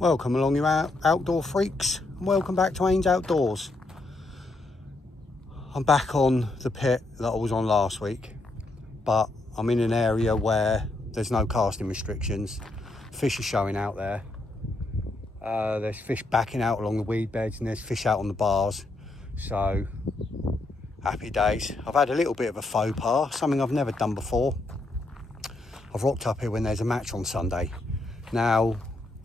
Welcome along, you outdoor freaks, and welcome back to Ains Outdoors. I'm back on the pit that I was on last week, but I'm in an area where there's no casting restrictions. Fish are showing out there. There's fish backing out along the weed beds, and there's fish out on the bars. So, happy days. I've had a little bit of a faux pas, something I've never done before. I've rocked up here when there's a match on Sunday. Now,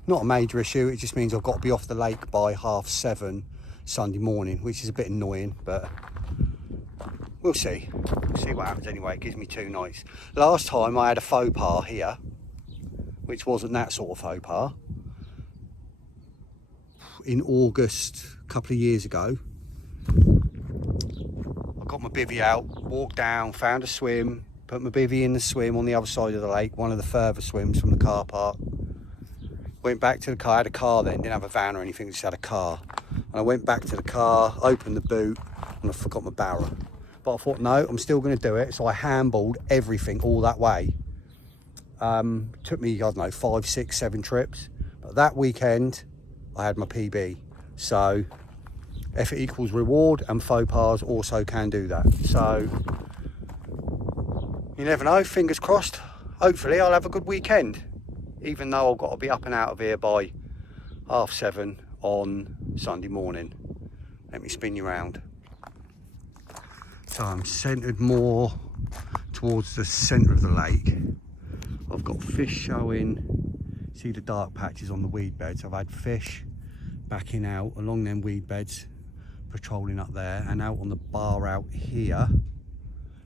not a major issue, it just means I've got to be off the lake by 7:30 Sunday morning, which is a bit annoying, but we'll see. We'll see what happens anyway. It gives me 2 nights. Last time I had a faux pas here, which wasn't that sort of faux pas. In August, a couple of years ago, I got my bivvy out, walked down, found a swim, put my bivvy in the swim on the other side of the lake, one of the further swims from the car park. Went back to the car, I had a car then, didn't have a van or anything, just had a car. And I went back to the car, opened the boot, and I forgot my barrow. But I thought, no, I'm still going to do it. So I handballed everything all that way. Took me, I don't know, 5, 6, 7 trips. But that weekend, I had my PB. So effort equals reward, and faux pas also can do that. So you never know, fingers crossed. Hopefully I'll have a good weekend, even though I've got to be up and out of here by 7:30 on Sunday morning. Let me spin you around. So I'm centred more towards the centre of the lake. I've got fish showing, see the dark patches on the weed beds. I've had fish backing out along them weed beds, patrolling up there, and out on the bar out here,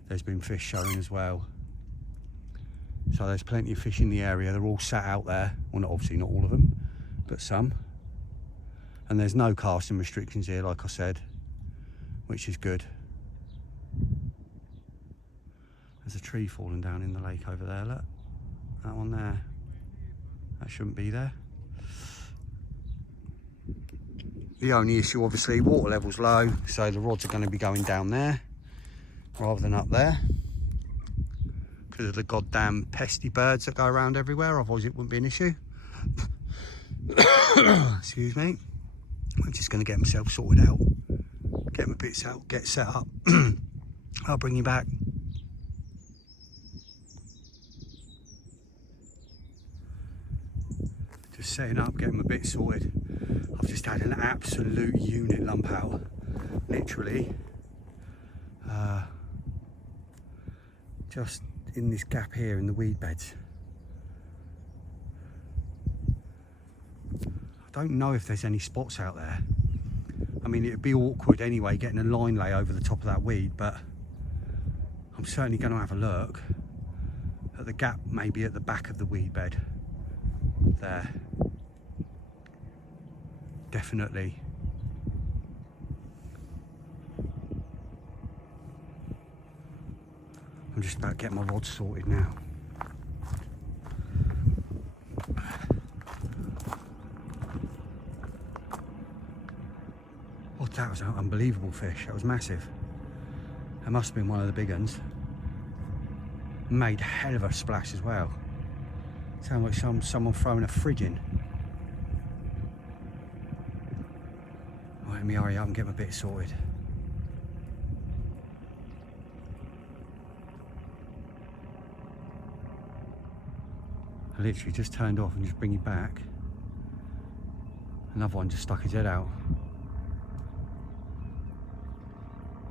there's been fish showing as well. So there's plenty of fish in the area. They're all sat out there. Well, obviously not all of them, but some. And there's no casting restrictions here, like I said, which is good. There's a tree falling down in the lake over there, look. That one there. That shouldn't be there. The only issue, obviously, water level's low, so the rods are going to be going down there rather than up there, because of the goddamn pesty birds that go around everywhere. Otherwise it wouldn't be an issue. Excuse me. I'm just going to get myself sorted out, get my bits out, get set up. I'll bring you back. Just setting up, getting my bits sorted. I've just had an absolute unit lump out, literally. Just in this gap here in the weed beds. I don't know if there's any spots out there. I mean, it'd be awkward anyway getting a line lay over the top of that weed, but I'm certainly going to have a look at the gap, maybe at the back of the weed bed there. Definitely. I'm just about to get my rod sorted now. Oh, that was an unbelievable fish. That was massive. That must have been one of the big ones. Made a hell of a splash as well. Sounded like someone throwing a fridge in. Right, let me hurry up and get my bit sorted. I literally just turned off and just bring you back. Another one just stuck his head out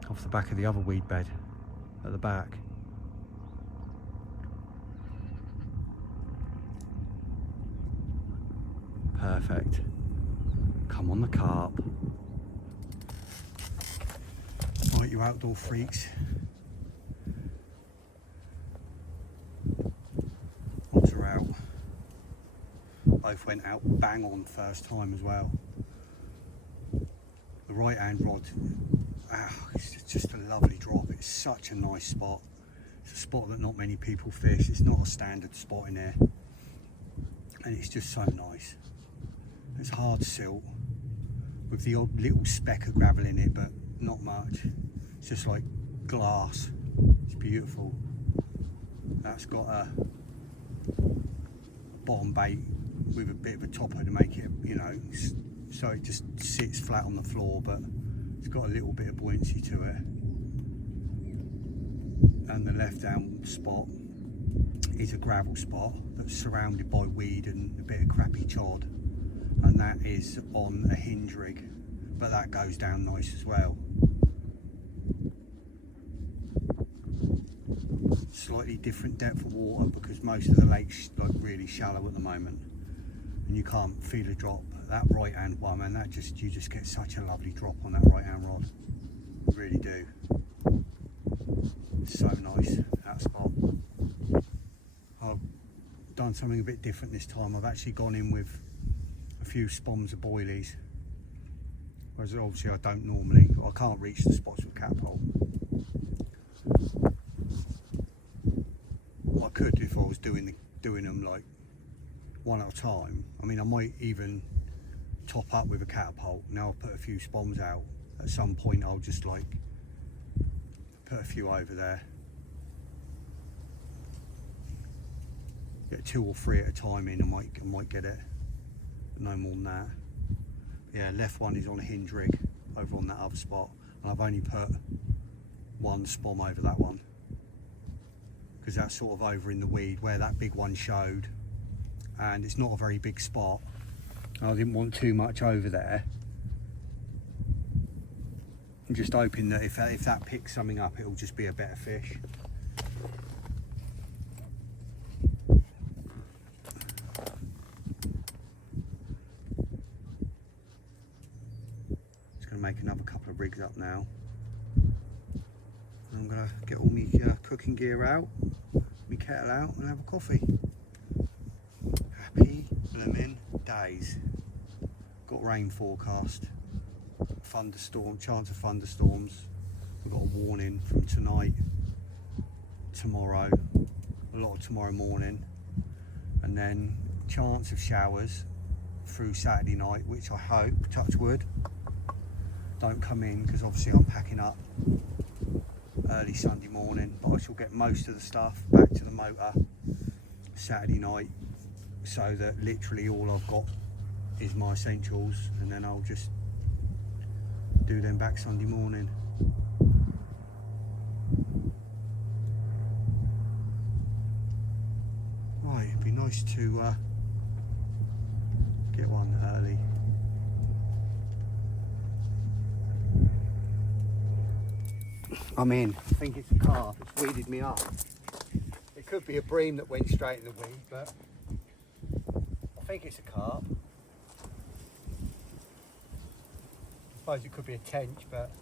off the back of the other weed bed at the back. Perfect. Come on, the carp. Right, you outdoor freaks. Rods are out. Both went out bang on first time as well. The right hand rod, it's just a lovely drop. It's such a nice spot. It's a spot that not many people fish. It's not a standard spot in there, and it's just so nice. It's hard silt with the odd little speck of gravel in it, but not much. It's just like glass. It's beautiful. That's got a bottom bait with a bit of a topper to make it, you know, so it just sits flat on the floor, but it's got a little bit of buoyancy to it. And the left hand spot is a gravel spot that's surrounded by weed and a bit of crappy chod, and that is on a hinge rig, but that goes down nice as well. Slightly different depth of water because most of the lake's like really shallow at the moment, and you can't feel a drop. That right hand one, man, that just, you just get such a lovely drop on that right hand rod, you really do. So nice, that spot. I've done something a bit different this time. I've actually gone in with a few spoms of boilies, whereas obviously I don't normally. I can't reach the spots with catapult. I could if I was doing them like one at a time. I mean, I might even top up with a catapult. Now I'll put a few spoms out. At some point I'll just like put a few over there. Get 2 or 3 at a time in. I might get it, but no more than that. Yeah, left one is on a hinge rig over on that other spot, and I've only put 1 spom over that one because that's sort of over in the weed where that big one showed, and it's not a very big spot. I didn't want too much over there. I'm just hoping that if that picks something up, it'll just be a better fish. Just going to make another couple of rigs up now. I'm going to get all my cooking gear out, my kettle out, and have a coffee. Happy blooming days. Got rain forecast, thunderstorm, chance of thunderstorms. We've got a warning from tonight, tomorrow, a lot of tomorrow morning, and then chance of showers through Saturday night, which I hope, touch wood, don't come in because obviously I'm packing up early Sunday morning, but I shall get most of the stuff back to the motor Saturday night, so that literally all I've got is my essentials, and then I'll just do them back Sunday morning. Right, it'd be nice to get one early. I'm in. I think it's a carp. It's weeded me up. It could be a bream that went straight in the weed, but I think it's a carp. I suppose it could be a tench, but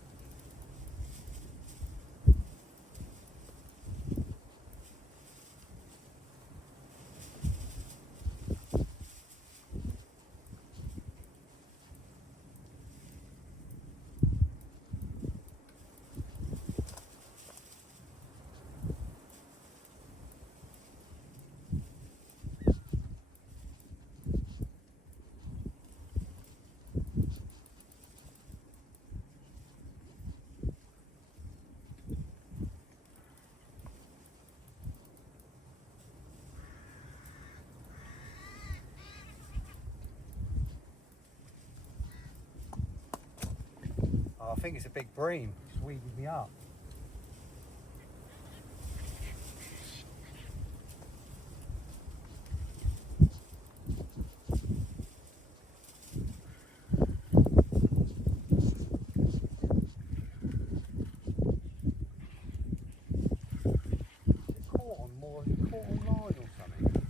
I think it's a big bream. It's weeded me up. Caught on line or something.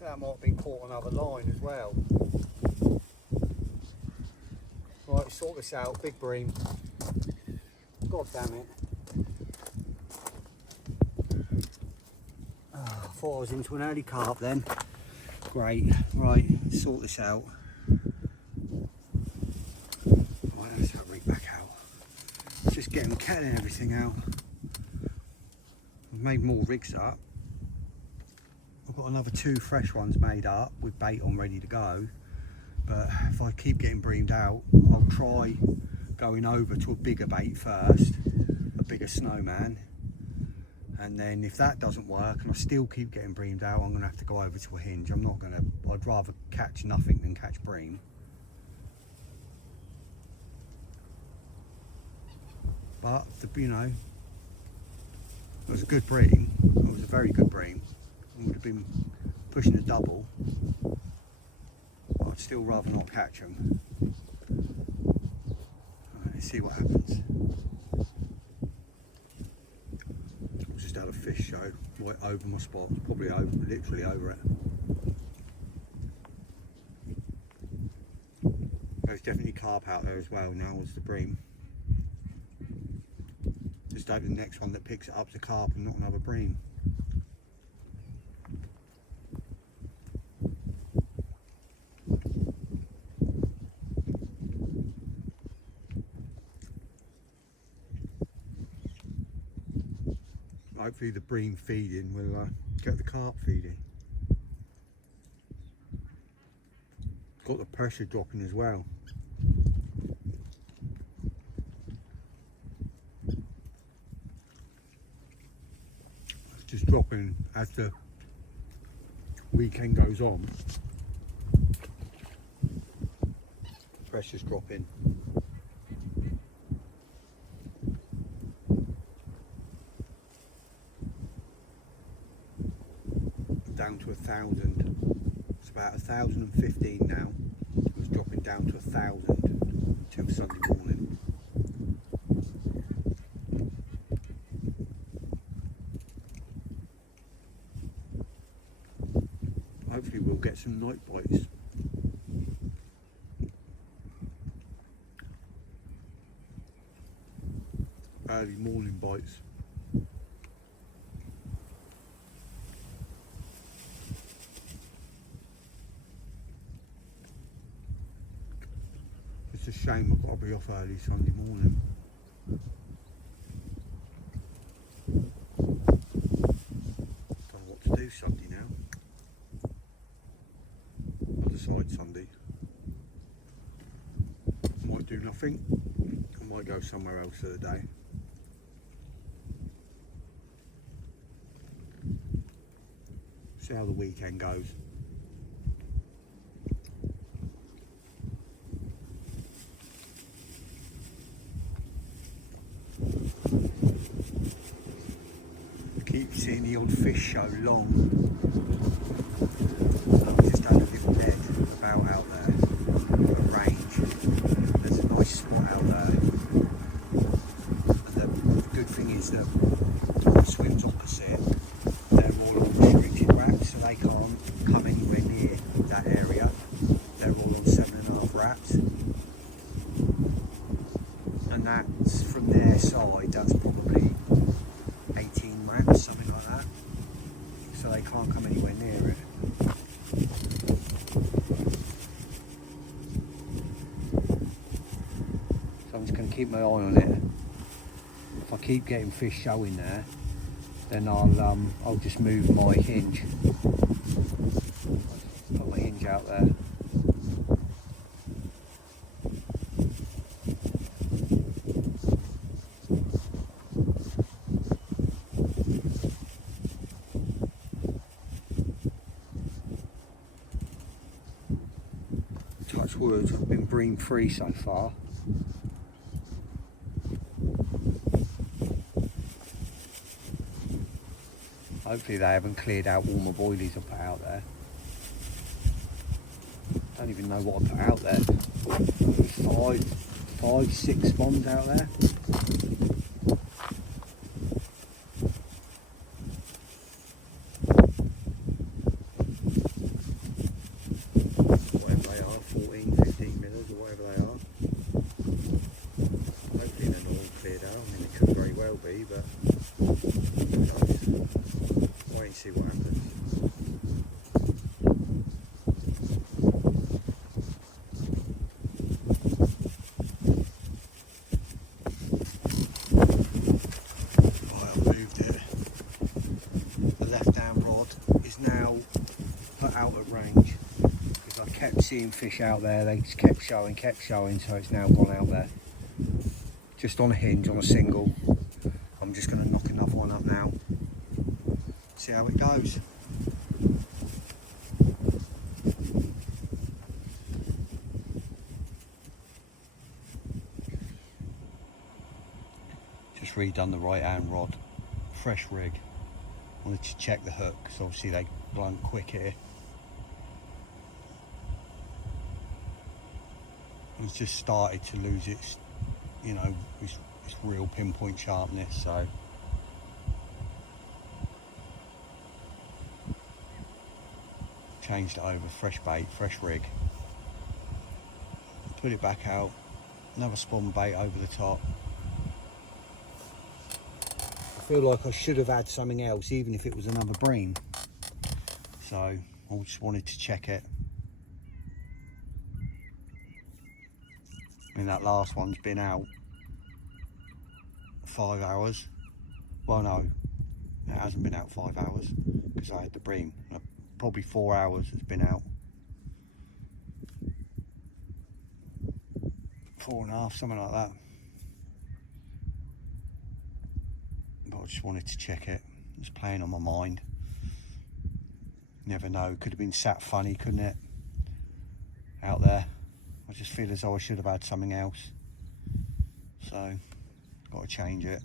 That might have been caught on another line as well. Right, sort this out. Big bream. God damn it. Oh, I thought I was into an early carp then. Great. Right, sort this out. just getting cattle and everything out. I've made more rigs up. I've got another 2 fresh ones made up with bait on ready to go. But if I keep getting breamed out, I'll try going over to a bigger bait first, a bigger snowman. And then if that doesn't work and I still keep getting breamed out, I'm gonna have to go over to a hinge. I'd rather catch nothing than catch bream. But, you know, it was a good bream. It was a very good bream. I would have been pushing a double. But I'd still rather not catch them. Let's see what happens. I just had a fish show right over my spot. Probably over, literally over it. There's definitely carp out there as well now as the bream. Just hope the next one that picks it up's a carp and not another bream. Hopefully the bream feeding will get the carp feeding. Got the pressure dropping as well. It's just dropping as the weekend goes on. Pressure's dropping. Down to 1,000. It's about 1,015 now. It was dropping down to 1,000 till Sunday morning. Hopefully we'll get some night bites. Early morning bites. It's a shame I've got to be off early Sunday morning. Don't know what to do Sunday now. I'll decide Sunday. Might do nothing. I might go somewhere else for the day. See how the weekend goes. Keep seeing the old fish show long. I've just had a little head about out there, a range. There's a nice spot out there. And the good thing is that the swims opposite, they're all on restricted wraps, so they can't come anywhere near that area. They're all on 7.5 wraps. And that's from their side, that's probably 18 wraps, something like that. So they can't come anywhere near it. So I'm just going to keep my eye on it. If I keep getting fish showing there, then I'll just move my hinge. Put my hinge out there. Touch wood, I've been bream free so far. Hopefully they haven't cleared out all my boilies I put out there. Don't even know what I put out there. 5, 6 spawns out there. Whatever they are, 14, 15 mils or whatever they are. Hopefully they're not all cleared out. I mean, it could very well be, but who knows? Wait and see what happens. now put out at range because I kept seeing fish out there. They just kept showing, so it's now gone out there. Just on a hinge, on a single. I'm just going to knock another one up now. See how it goes. Just redone the right hand rod. Fresh rig. Wanted to check the hook because obviously they blunt quick here. It's just started to lose its, you know, its real pinpoint sharpness, so changed it over, fresh bait, fresh rig. Put it back out, another spawn bait over the top. I feel like I should have had something else, even if it was another bream. So I just wanted to check it. I mean, that last one's been out 5 hours. Well, no, it hasn't been out 5 hours because I had the bream. Probably 4 hours it's been out. 4.5, something like that. But I just wanted to check it. It was playing on my mind. Never know, could have been sat funny, couldn't it? Out there. I just feel as though I should have had something else. So, got to change it.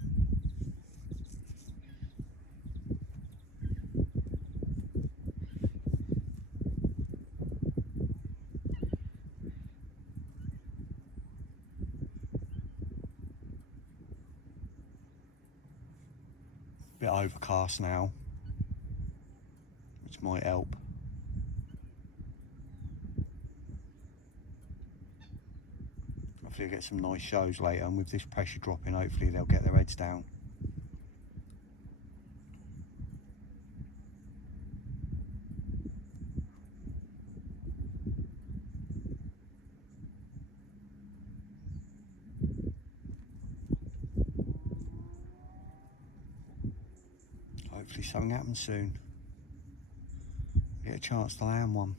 Bit overcast now, which might help. Hopefully I'll get some nice shows later, and with this pressure dropping, hopefully they'll get their heads down. Hopefully something happens soon. Get a chance to land one.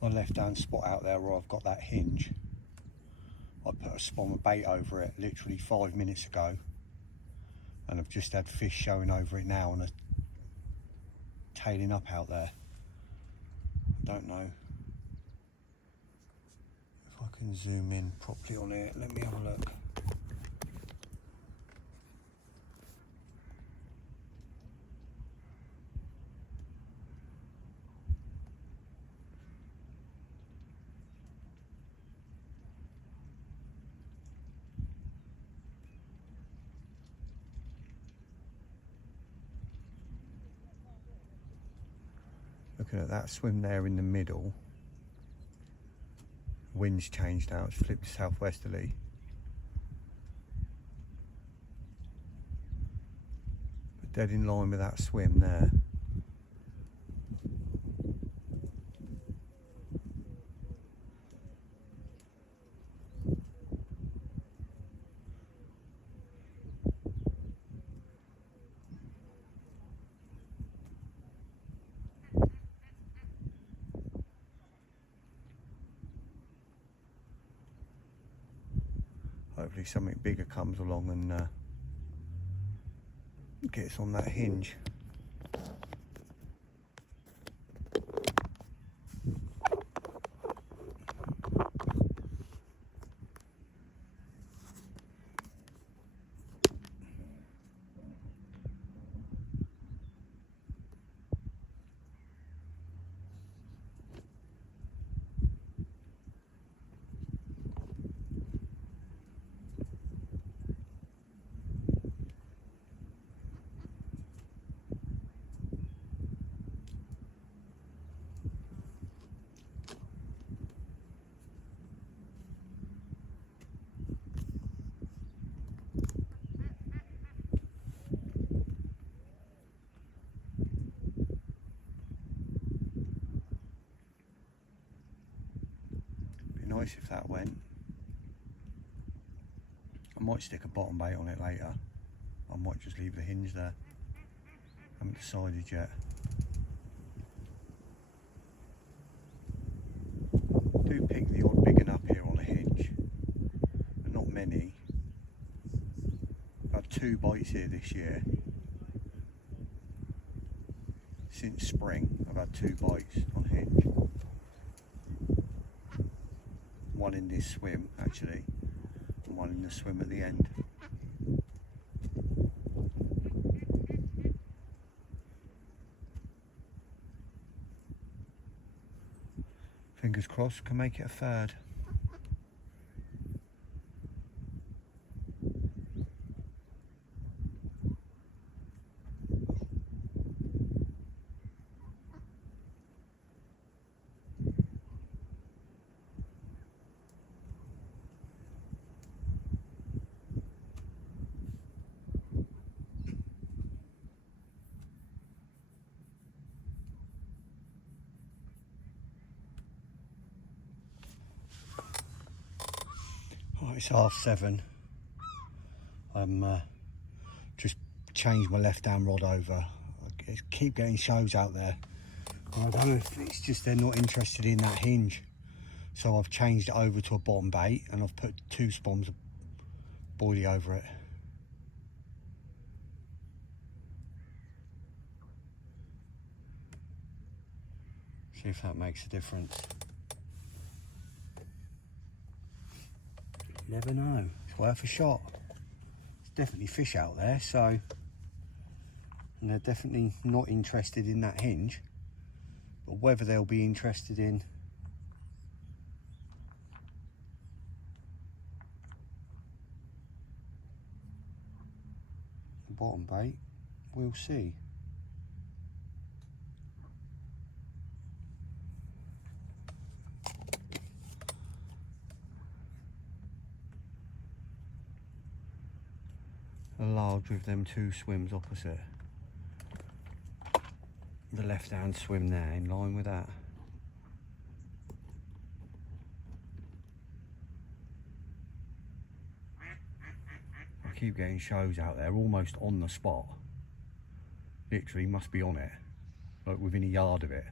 My left hand spot out there where I've got that hinge, I put a spawn of bait over it literally 5 minutes ago, and I've just had fish showing over it now and are tailing up out there. I don't know if I can zoom in properly on it. Let me have a look. Looking at that swim there in the middle, wind's changed now, it's flipped southwesterly. But dead in line with that swim there. Hopefully something bigger comes along and gets on that hinge. nice if that went. I might stick a bottom bait on it later. I might just leave the hinge there. Haven't decided yet. Do pick the odd big 'un up here on a hinge, but not many. I've had 2 bites here this year. Since spring, I've had 2 bites on hinge. One in this swim, actually, and one in the swim at the end. Fingers crossed, can make it a third. Oh, it's 7:30. I'm just changed my left hand rod over. I keep getting shows out there. I don't know if it's just they're not interested in that hinge. So I've changed it over to a bottom bait and I've put 2 spoms of boilie over it. See if that makes a difference. You never know, it's worth a shot. There's definitely fish out there, so, and they're definitely not interested in that hinge, but whether they'll be interested in the bottom bait, we'll see. Large with them 2 swims opposite. The left hand swim there in line with that. I keep getting shows out there almost on the spot. Literally must be on it, like within a yard of it.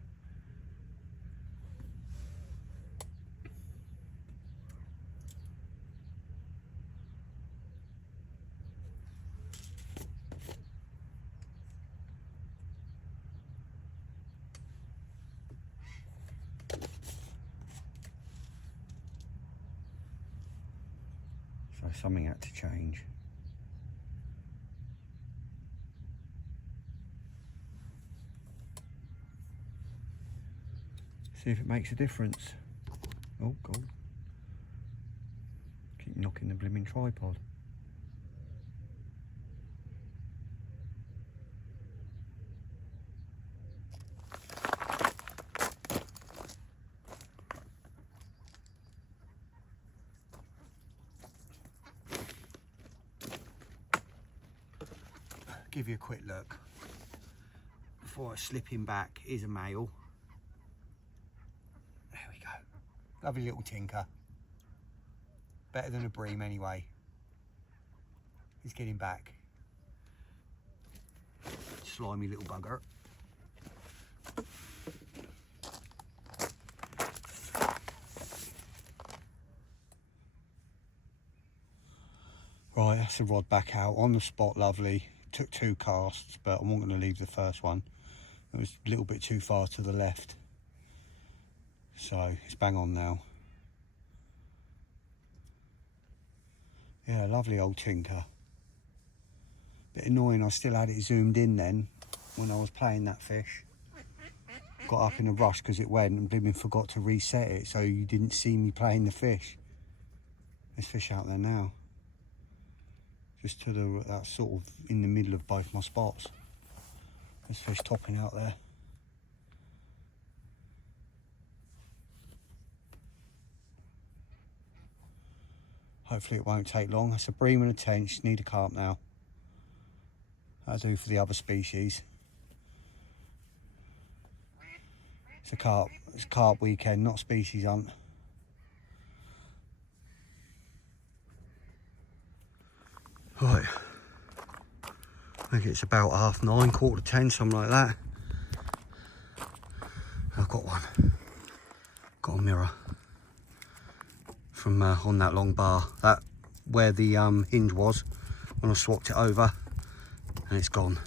So something had to change. See if it makes a difference. Oh God. Keep knocking the blimmin' tripod. Give you a quick look before I slip him back. Here's a male. There we go. Lovely little tinker. Better than a bream anyway. He's getting back. Slimy little bugger. Right, that's the rod back out on the spot. Lovely. Took 2 casts, but I wasn't going to leave the first one. It was a little bit too far to the left. So it's bang on now. Yeah, lovely old tinker. Bit annoying, I still had it zoomed in then when I was playing that fish. Got up in a rush because it went and blimmin' forgot to reset it, so you didn't see me playing the fish. There's fish out there now. Just to the, that's sort of in the middle of both my spots. There's fish topping out there. Hopefully it won't take long. That's a bream and a tench. Need a carp now. That'll do for the other species. It's a carp weekend, not species hunt. Right, I think it's about 9:30, 10:15, something like that. I've got one. Got a mirror from on that long bar, that where the hinge was when I swapped it over, and it's gone.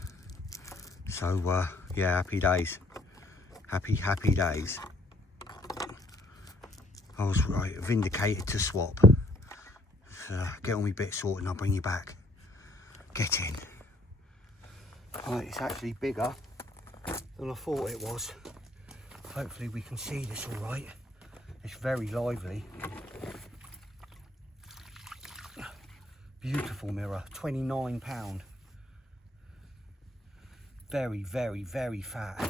So yeah, happy days. Happy days. I was right, vindicated to swap. Get all my bits sorted and I'll bring you back. Get in. Right, it's actually bigger than I thought it was. Hopefully we can see this all right. It's very lively. Beautiful mirror, £29. Very, very, very fat.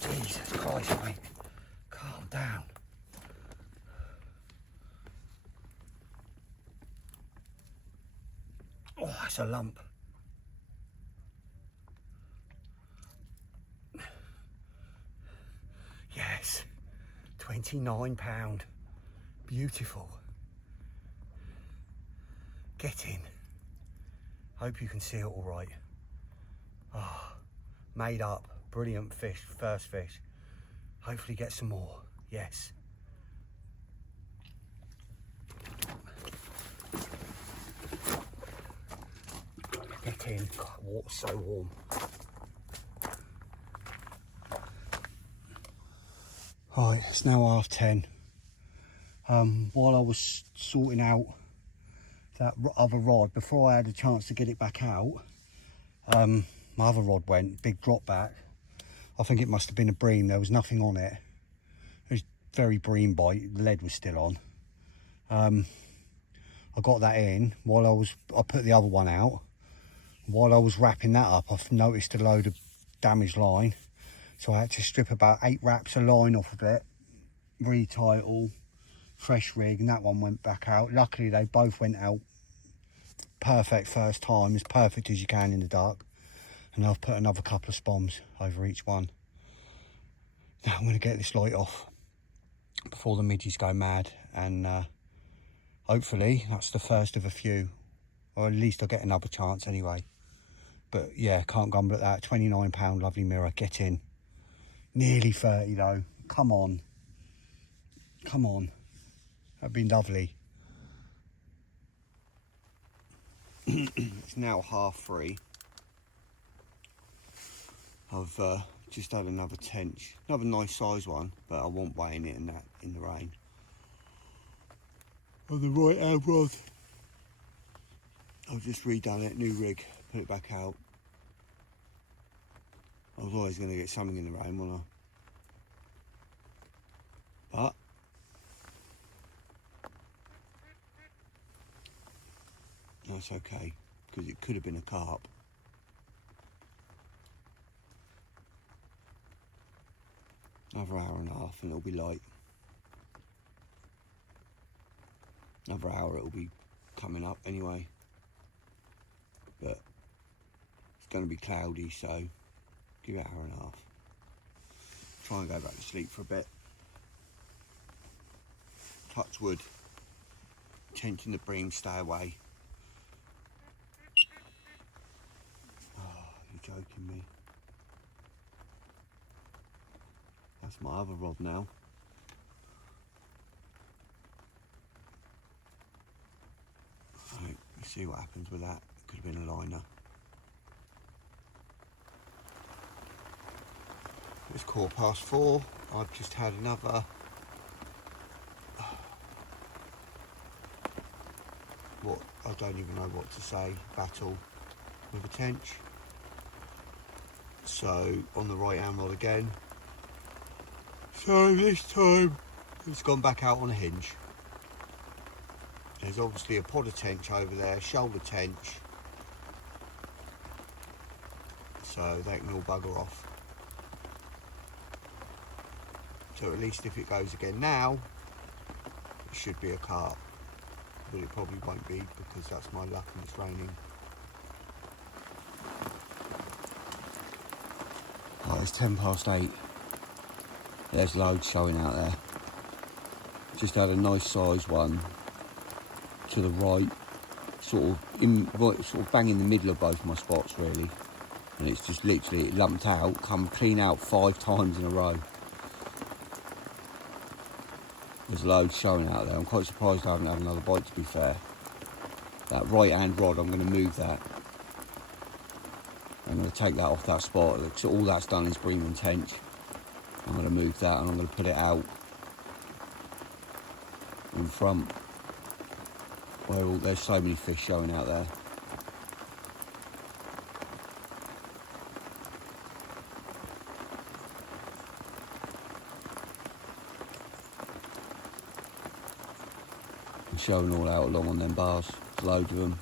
Jesus Christ, mate. Calm down. Oh, that's a lump. Yes, £29. Beautiful. Get in. Hope you can see it all right. Ah, oh, made up. Brilliant fish, first fish. Hopefully get some more. Yes. Get in. God, water's so warm. Right, it's now 10:30. While I was sorting out that other rod, before I had a chance to get it back out, my other rod went, big drop back. I think it must have been a bream, there was nothing on it. It was very bream bite, the lead was still on. I got that in, I put the other one out. While I was wrapping that up, I've noticed a load of damaged line. So I had to strip about 8 wraps of line off of it, retie it all, fresh rig, and that one went back out. Luckily they both went out perfect first time, as perfect as you can in the dark. And I've put another couple of spoms over each one. Now I'm going to get this light off before the midges go mad, and hopefully that's the first of a few, or at least I'll get another chance anyway. But yeah, can't grumble at that. £29, lovely mirror. Get in. Nearly 30 though. Come on. Come on. That'd be lovely. It's now 3:30. I've just had another tench. Another nice size one, but I won't weighing it in the rain. On the right hand rod. I've just redone it, new rig, put it back out. I was always going to get something in the rain, wasn't I? But that's okay, because it could have been a carp. Another hour and a half and it'll be light. Another hour it'll be coming up anyway. But it's going to be cloudy, so give it an hour and a half. Try and go back to sleep for a bit. Touch wood. Tension the bream, stay away. Oh, you're joking me. That's my other rod now. Right, let's see what happens with that. Could have been a liner. It's 4:15. I've just had another I don't even know what to say, battle with a tench. So on the right hand rod again. So this time it's gone back out on a hinge. There's obviously a podder tench over there, shoulder tench. So they can all bugger off. So at least if it goes again now, it should be a carp. But it probably won't be because that's my luck and it's raining. It's 8:10. There's loads showing out there. Just had a nice size one to the right, sort of bang in the middle of both my spots really, and it's just literally lumped out, come clean out 5 times in a row. There's loads showing out there. I'm quite surprised I haven't had another bite, to be fair. That right hand rod, I'm going to move that. I'm going to take that off that spot. So all that's done is bream tench. I'm going to move that and I'm going to put it out in front where there's so many fish showing out there. And showing all out along on them bars. There's loads of them.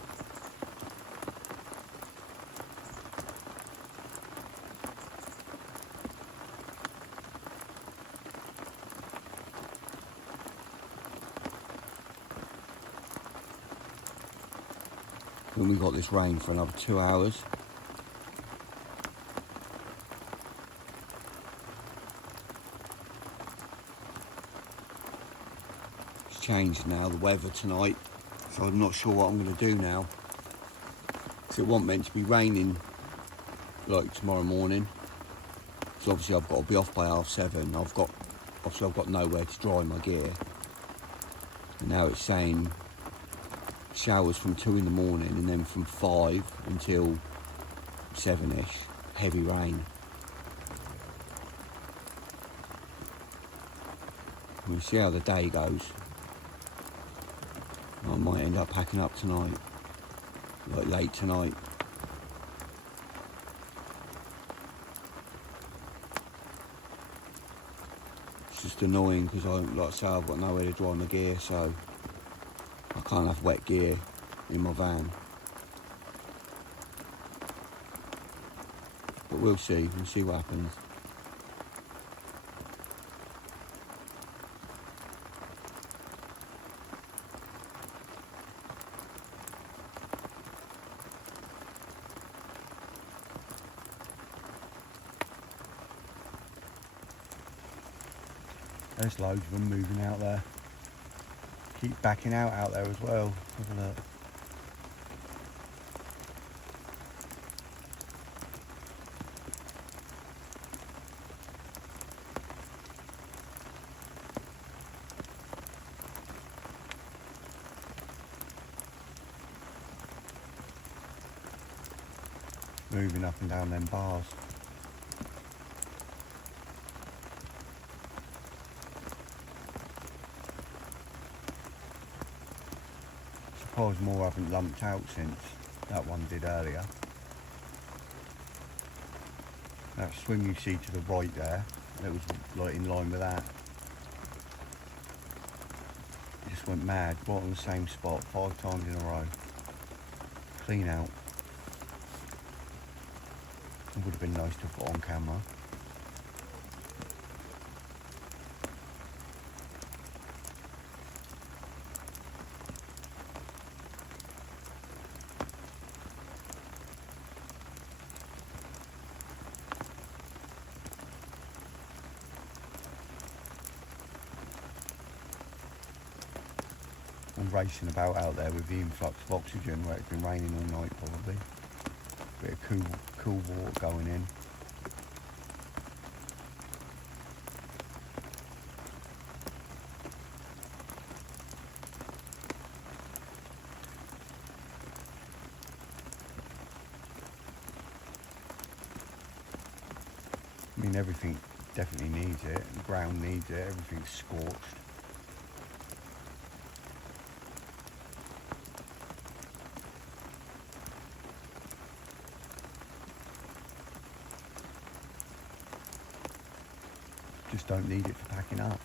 And we got this rain for another 2 hours. It's changed now, the weather tonight, so I'm not sure what I'm going to do now. Because it wasn't meant to be raining like tomorrow morning. So obviously I've got to be off by 7:30. I've got nowhere to dry my gear. And now it's saying showers from 2 in the morning and then from 5 until 7ish, heavy rain. We'll see how the day goes. I might end up packing up tonight, like late tonight. It's just annoying because like I say, I've got nowhere to dry my gear, so I can't have wet gear in my van. But we'll see what happens. There's loads of them moving out there. Keep backing out there as well. Have a look. Moving up and down them bars. Suppose more haven't lumped out since that one did earlier. That swim you see to the right there, it was like in line with that. It just went mad, right on the same spot 5 times in a row. Clean out. It would have been nice to put on camera. I'm racing about out there with the influx of oxygen where it's been raining all night probably. Bit of cool water going in. I mean, everything definitely needs it. The ground needs it. Everything's scorched. Just don't need it for packing up.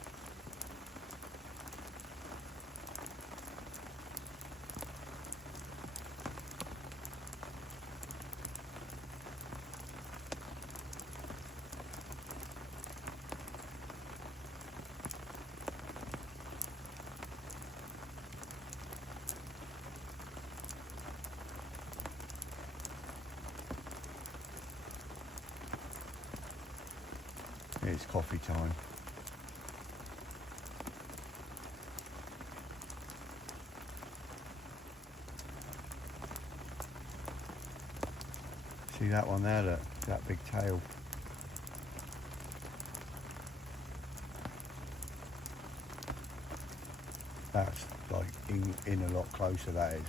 it's coffee time. See that one there, look, that big tail. That's like in a lot closer, that is.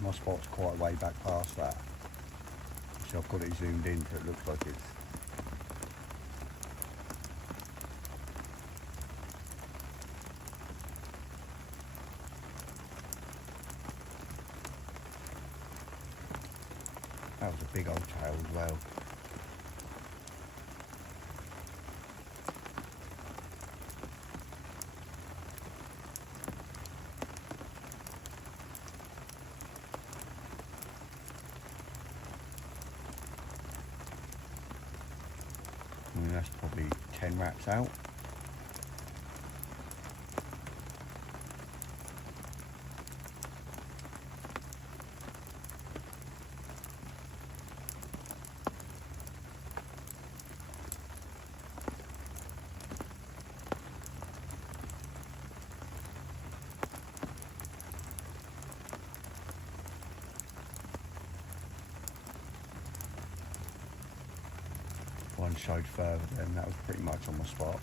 My spot's quite a way back past that. So I've got it zoomed in so it looks like it's... That was a big old tail as well. I mean, that's probably 10 wraps out. One showed further then, that was pretty much on my spot.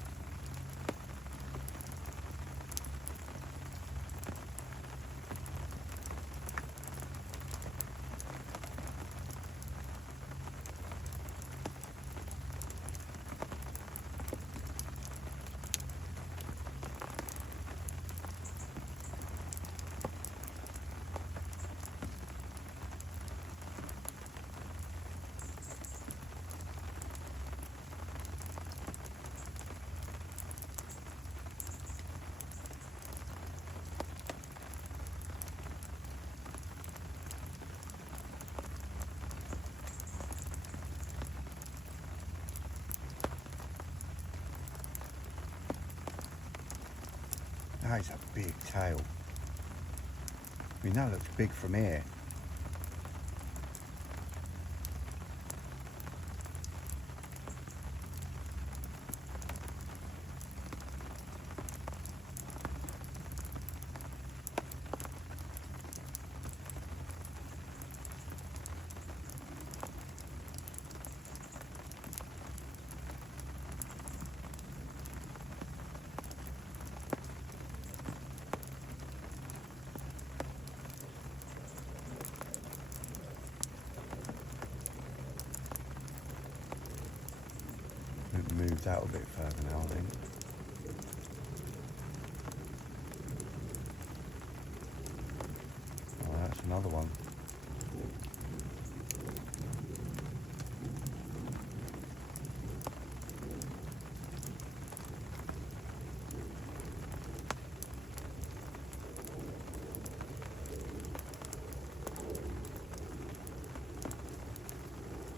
That is a big tail. I mean, that looks big from here. It moved out a bit further now, I think. Oh, that's another one.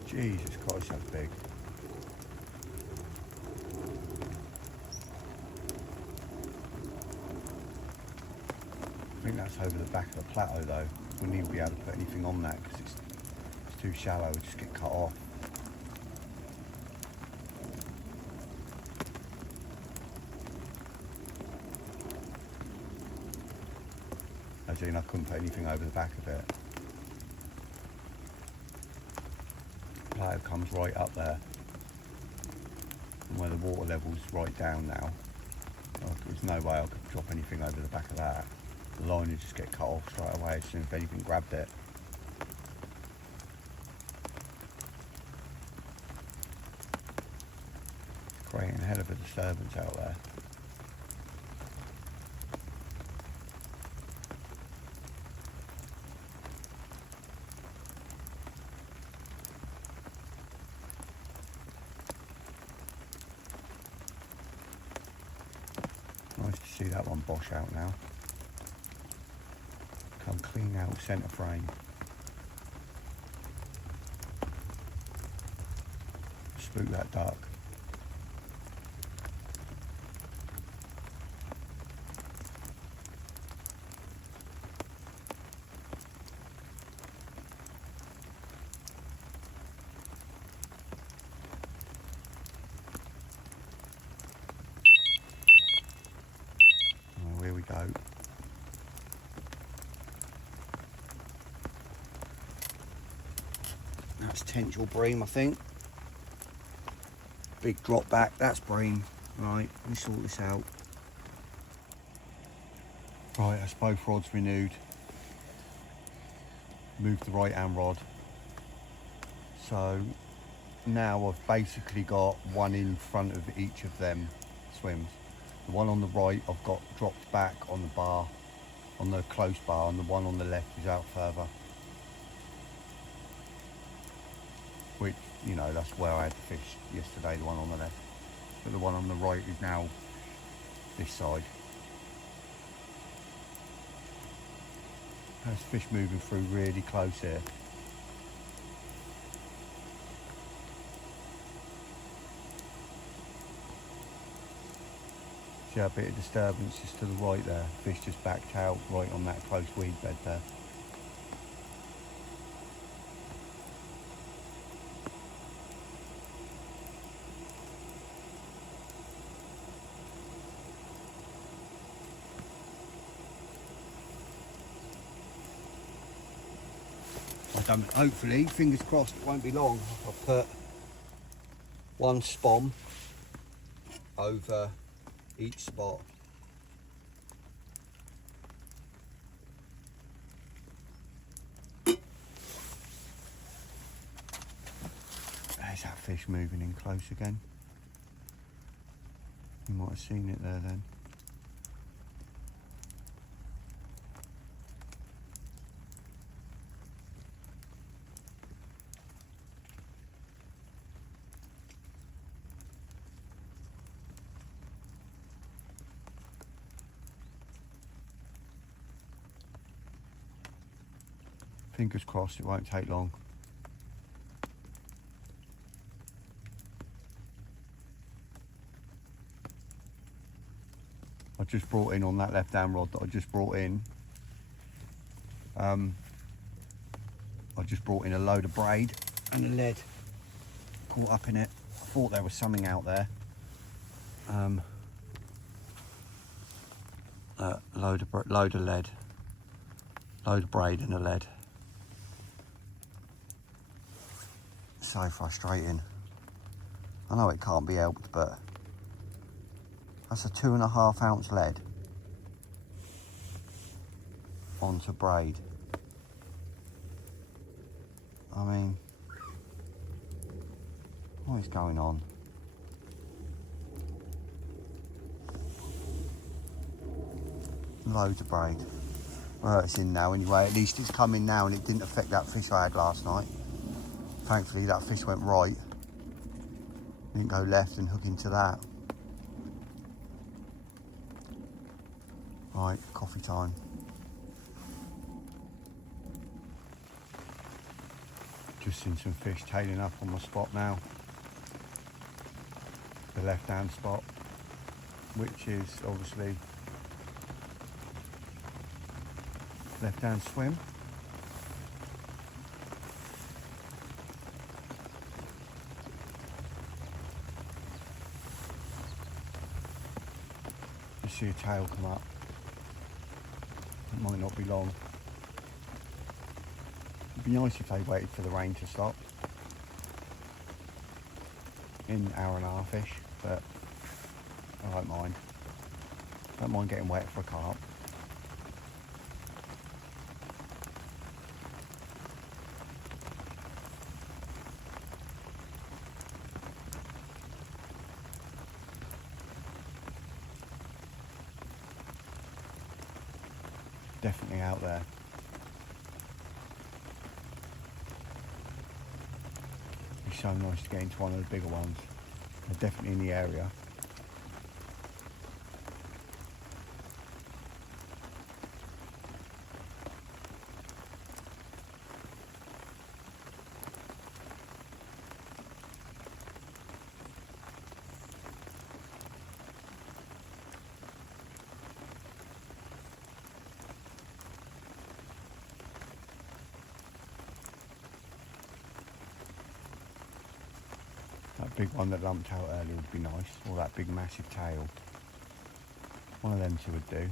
Jesus Christ, that's big. I think that's over the back of the plateau though. Wouldn't even be able to put anything on that because it's too shallow, it would just get cut off. As in, I couldn't put anything over the back of it. The plateau comes right up there. And where the water level's right down now, there's no way I could drop anything over the back of that. The line would just get cut off straight away as soon as anything grabbed it. It's creating a hell of a disturbance out there. Nice to see that one bosh out now. Come clean out centre frame. Spook that duck. we go. That's potential bream, I think. Big drop back, that's bream. Right, let me sort this out. Right, that's both rods renewed. Moved the right hand rod. So now I've basically got one in front of each of them swims. The one on the right I've got dropped back on the bar, on the close bar, and the one on the left is out further. Which, you know, that's where I had the fish yesterday, the one on the left. But the one on the right is now this side. There's fish moving through really close here. See a bit of disturbance just to the right there. Fish just backed out right on that close weed bed there. Hopefully, fingers crossed, it won't be long. I've put one spom over each spot. There's that fish moving in close again. You might have seen it there then. Fingers crossed it won't take long. I just brought in on that left hand rod that I just brought in. I just brought in a load of braid and a lead caught up in it. I thought there was something out there. Load of lead, load of braid and a lead. So frustrating. I know it can't be helped, but that's a 2.5 ounce lead onto braid. I mean, what is going on? Loads of braid. Well, it's in now anyway. At least it's coming now and it didn't affect that fish I had last night. Thankfully that fish went right. Didn't go left and hook into that. Right, coffee time. Just seen some fish tailing up on my spot now. The left hand spot, which is obviously left hand swim. You see a tail come up. It might not be long. It'd be nice if they waited for the rain to stop in an hour and a half-ish, but I don't mind. Don't mind getting wet for a carp. Definitely out there. It's so nice to get into one of the bigger ones. They're definitely in the area. That big one that lumped out earlier would be nice, or that big massive tail. One of them two would do.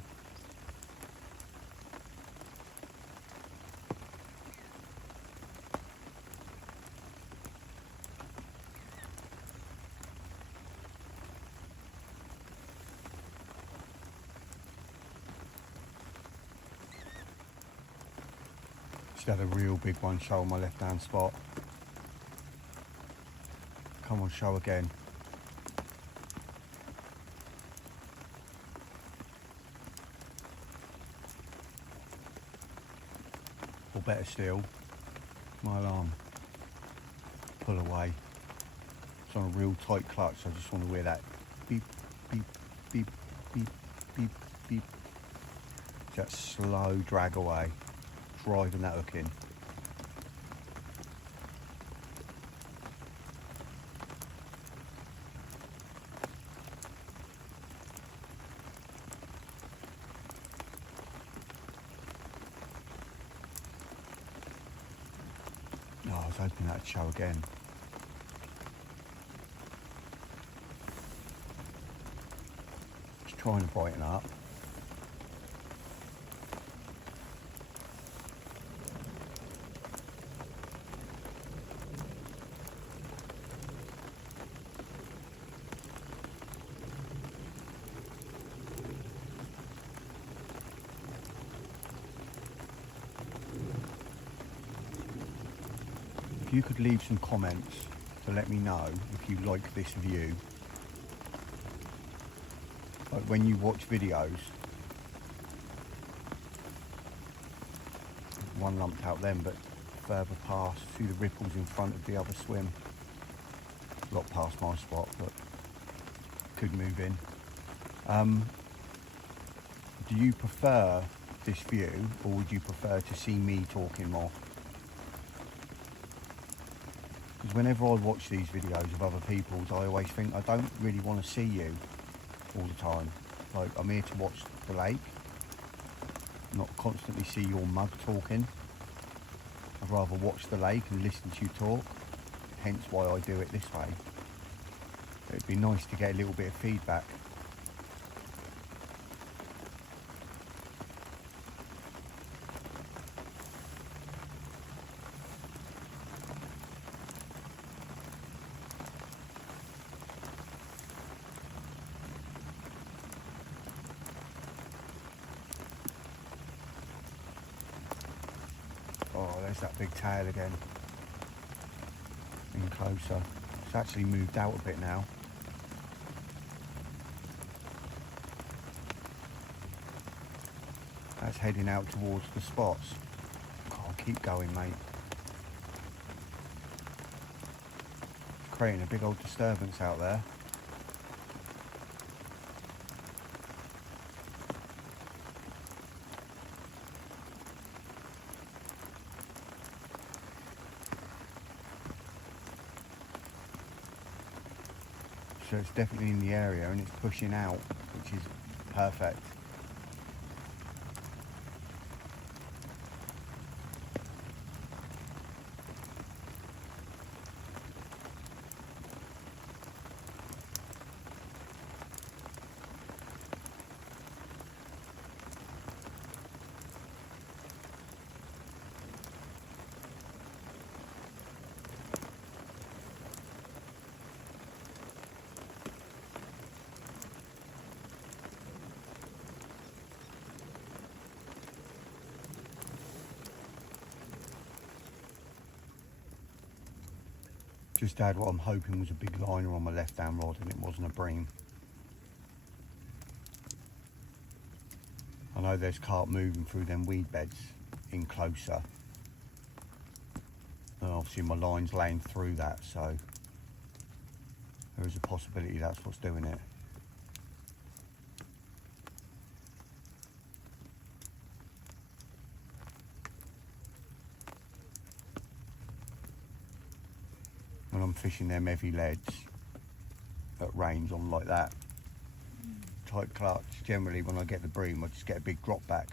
had a real big one show on my left hand spot. Come on, show again. Or better still, my alarm. Pull away. It's on a real tight clutch, so I just want to hear that beep, beep, beep, beep, beep, beep. That slow drag away, driving that hook in. Oh, I was hoping that'd show again. Just trying to brighten up. If you could leave some comments to let me know if you like this view. Like when you watch videos, one lumped out then, but further past, see the ripples in front of the other swim. Got past my spot, but could move in. Do you prefer this view, or would you prefer to see me talking more? Because whenever I watch these videos of other people's, I always think I don't really want to see you all the time. Like, I'm here to watch the lake, not constantly see your mug talking. I'd rather watch the lake and listen to you talk, hence why I do it this way. It'd be nice to get a little bit of feedback. Oh, there's that big tail again. In closer. It's actually moved out a bit now. That's heading out towards the spots. Oh, keep going, mate. It's creating a big old disturbance out there. So it's definitely in the area and it's pushing out, which is perfect. Just had what I'm hoping was a big liner on my left hand rod and it wasn't a bream. I know there's carp moving through them weed beds in closer. And obviously my line's laying through that, so there is a possibility that's what's doing it. When I'm fishing them heavy leads at range on like that, tight clutch, generally when I get the bream I just get a big drop back.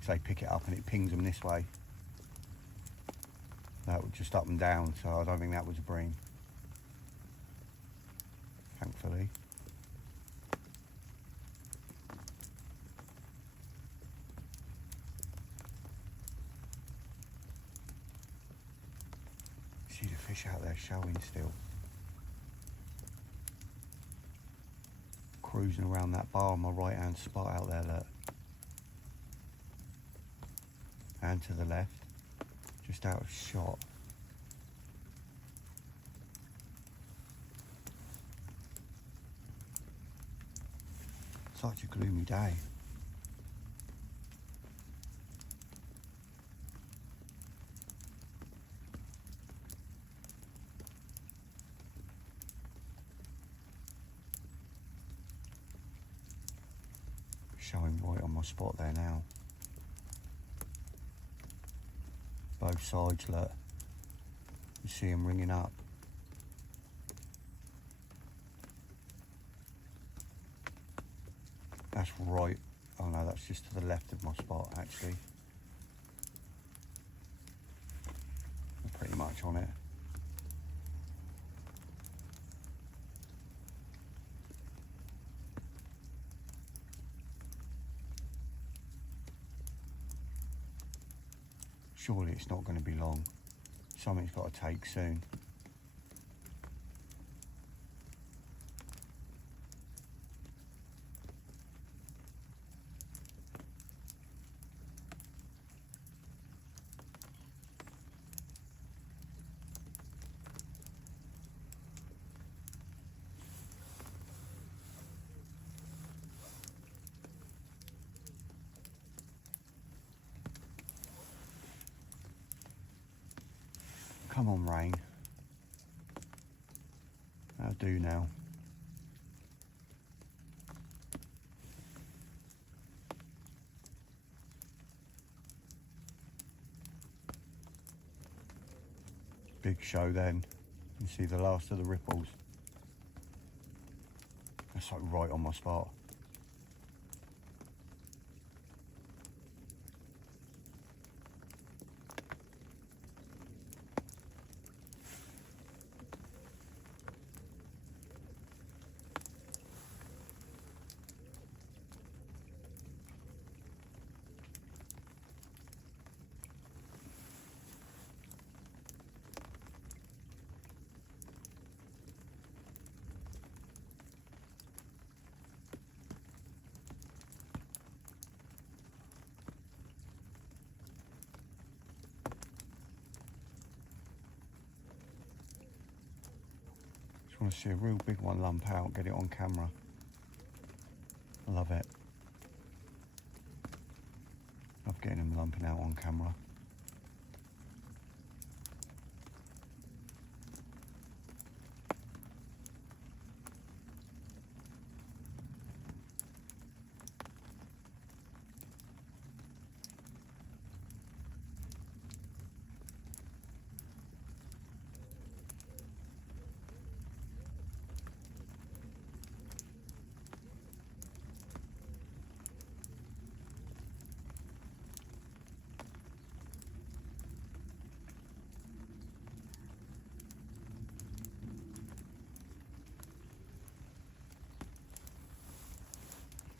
So they pick it up and it pings them this way. That was just up and down, so I don't think that was a bream. Thankfully. See the fish out there showing still. Cruising around that bar on my right hand spot out there, look. And to the left. Just out of shot. Such a gloomy day. Showing right on my spot there now. Both sides, look. You see them ringing up. That's right. Oh no, that's just to the left of my spot actually. I'm pretty much on it. Surely it's not going to be long. Something's got to take soon. Come on, rain. That'll do now. Big show then. You see the last of the ripples. That's like right on my spot. I want to see a real big one lump out, get it on camera. I love it. Love getting them lumping out on camera.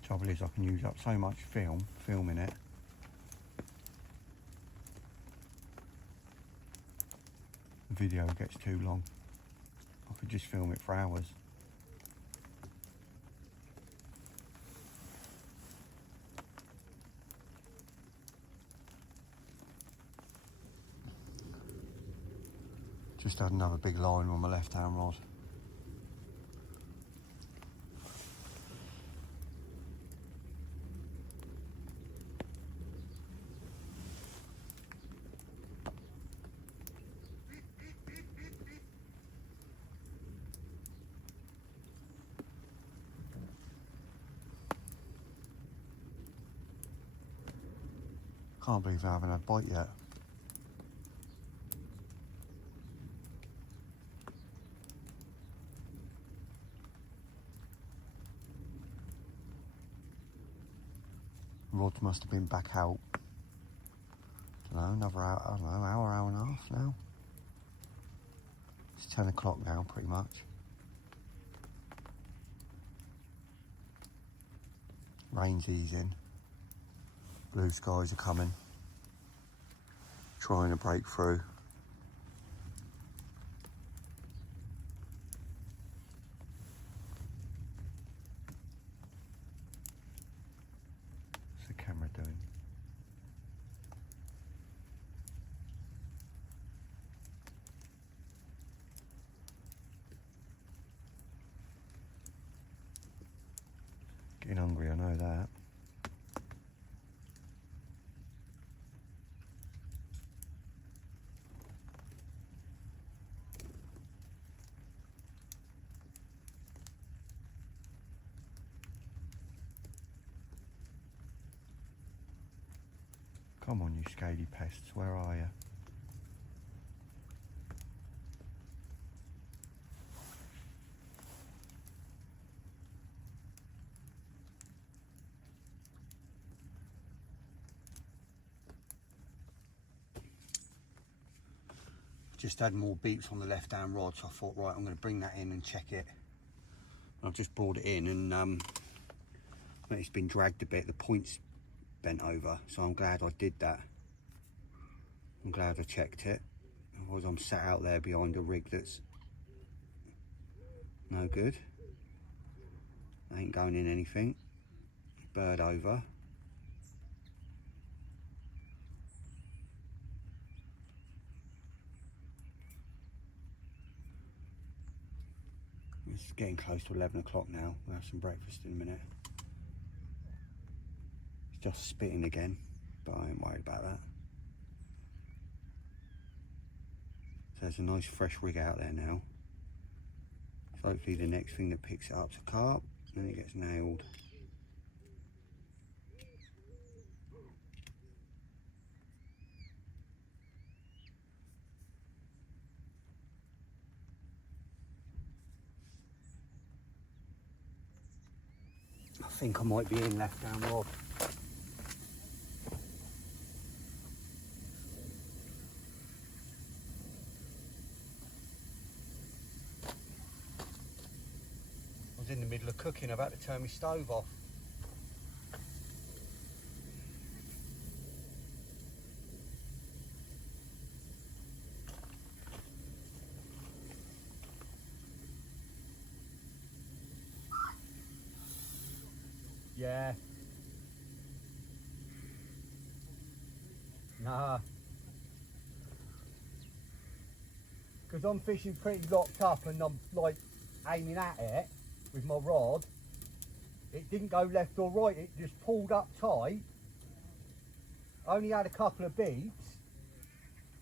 Trouble is I can use up so much filming it. The video gets too long. I could just film it for hours. Just had another big line on my left hand rod. Can't believe I haven't had a bite yet. Rods must have been back out. Don't know, another hour, I don't know, hour and a half now. It's 10 o'clock now, pretty much. Rain's easing. Blue skies are coming. Trying to break through. What's the camera doing? area, I know that. Come on, you scaly pests, where are you? Just had more beeps on the left hand rod, so I thought, right, I'm going to bring that in and check it. I've just brought it in and it's been dragged a bit, the point's bent over, so I'm glad I did that. I'm glad I checked it, otherwise I'm sat out there behind a rig that's no good. Ain't going in anything. Bird over. It's getting close to 11 o'clock now. We'll have some breakfast in a minute. It's just spitting again, but I ain't worried about that. So there's a nice fresh rig out there now. So hopefully the next thing that picks it up's a carp, and then it gets nailed. I think I might be in left down rod. I was in the middle of cooking, about to turn my stove off. Yeah. Nah. Because I'm fishing pretty locked up and I'm like aiming at it with my rod. It didn't go left or right, it just pulled up tight. Only had a couple of beats.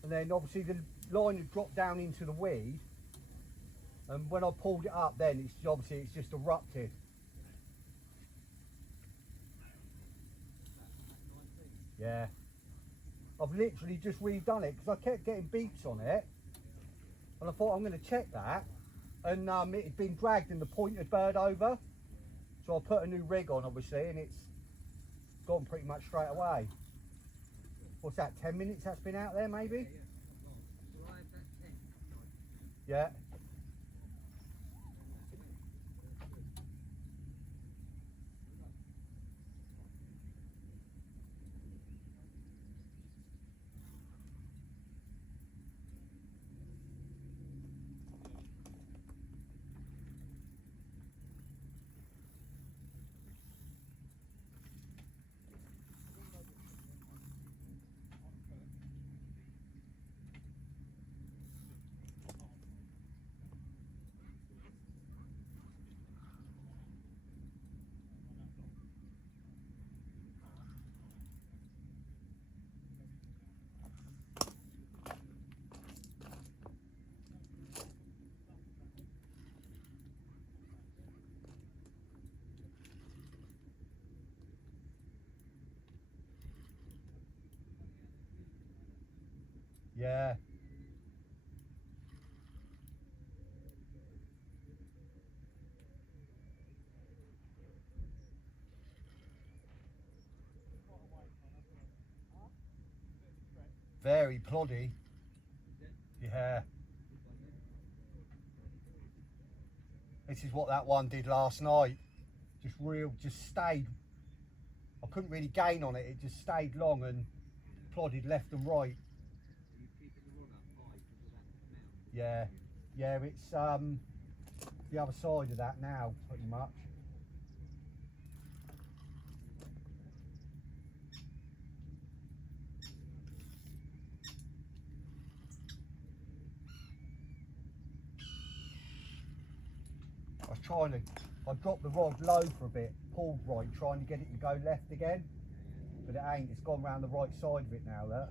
And then obviously the line had dropped down into the weed. And when I pulled it up then, it's just erupted. Yeah. I've literally just redone it because I kept getting beeps on it. And I thought I'm going to check that. And it had been dragged and the point had bird over. So I put a new rig on obviously and it's gone pretty much straight away. What's that, 10 minutes that's been out there maybe? Yeah. Yeah. Very ploddy. Yeah. This is what that one did last night. Just stayed. I couldn't really gain on it. It just stayed long and plodded left and right. Yeah. Yeah, it's the other side of that now, pretty much. I dropped the rod low for a bit pulled right, trying to get it to go left again, but it ain't. It's gone round the right side of it now, look.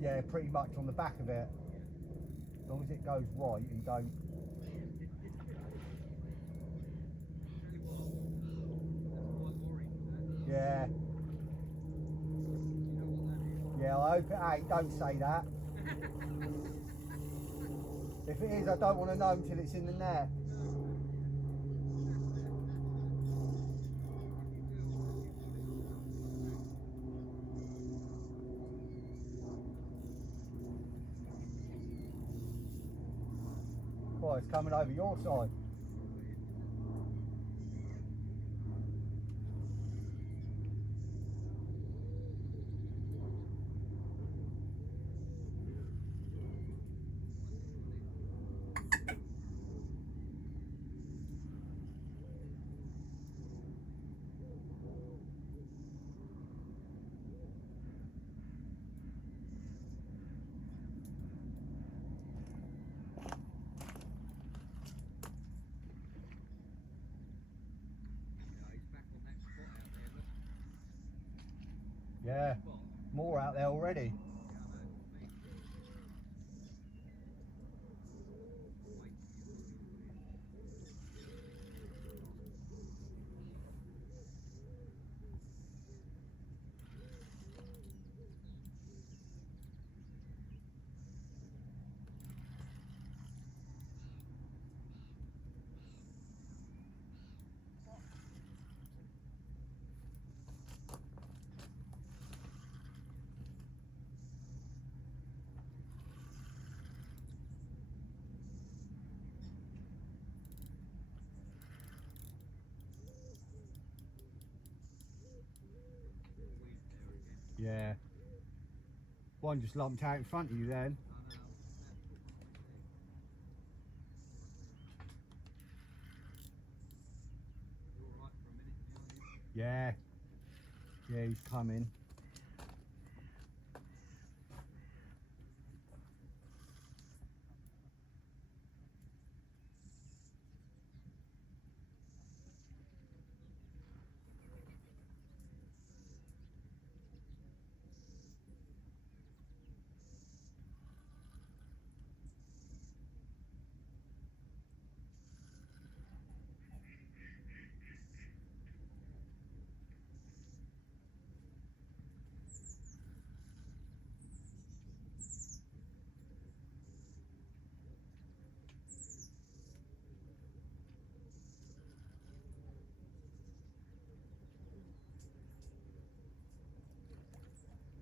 Yeah, pretty much on the back of it. As long as it goes right and don't. Yeah. Yeah, I hope it ain't. Don't say that. If it is, I don't want to know until it's in the net. Oh, it's coming over your side. Yeah, more out there already. Yeah. One just lumped out in front of you then. Yeah. Yeah, he's coming.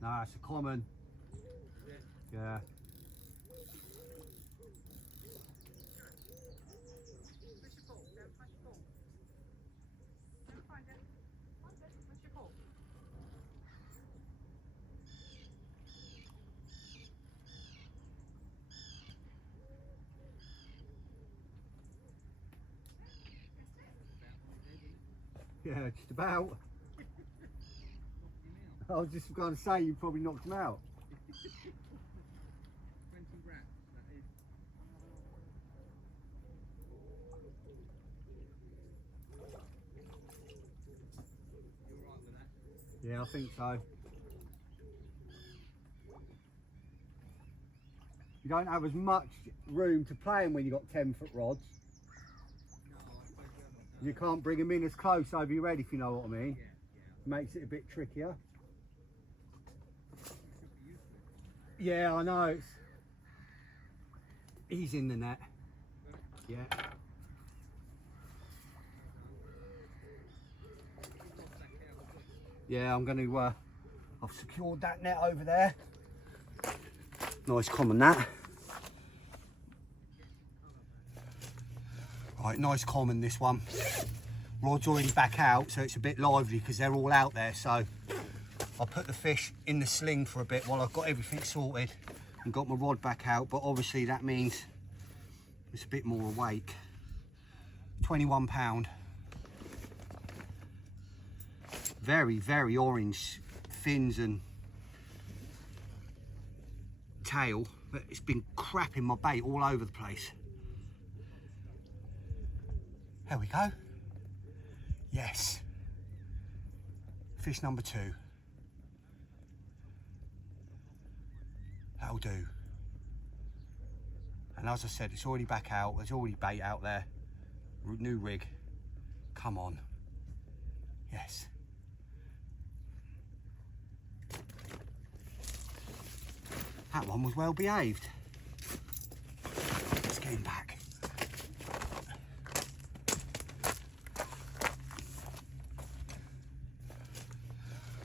No, it's a common. Yeah. Yeah, just about. I was just going to say you probably knocked him out. 20 rats, that is. You alright with that? Yeah, I think so. You don't have as much room to play in when you've got 10-foot rods. No, I suppose we haven't. You can't bring them in as close over your head, if you know what I mean. Yeah, Makes it a bit trickier. Should be used to it. Yeah, I know. He's in the net. Yeah. Yeah, I'm going to. I've secured that net over there. Nice common that. Right, nice common this one. Rod's already back out, so it's a bit lively because they're all out there. So I'll put the fish in the sling for a bit while I've got everything sorted and got my rod back out. But obviously that means it's a bit more awake. 21 pound. Very, very orange fins and tail, but it's been crapping my bait all over the place. There we go. Yes. Fish number 2. That'll do. And as I said, it's already back out. There's already bait out there. New rig. Come on. Yes. That one was well behaved. Let's get him back.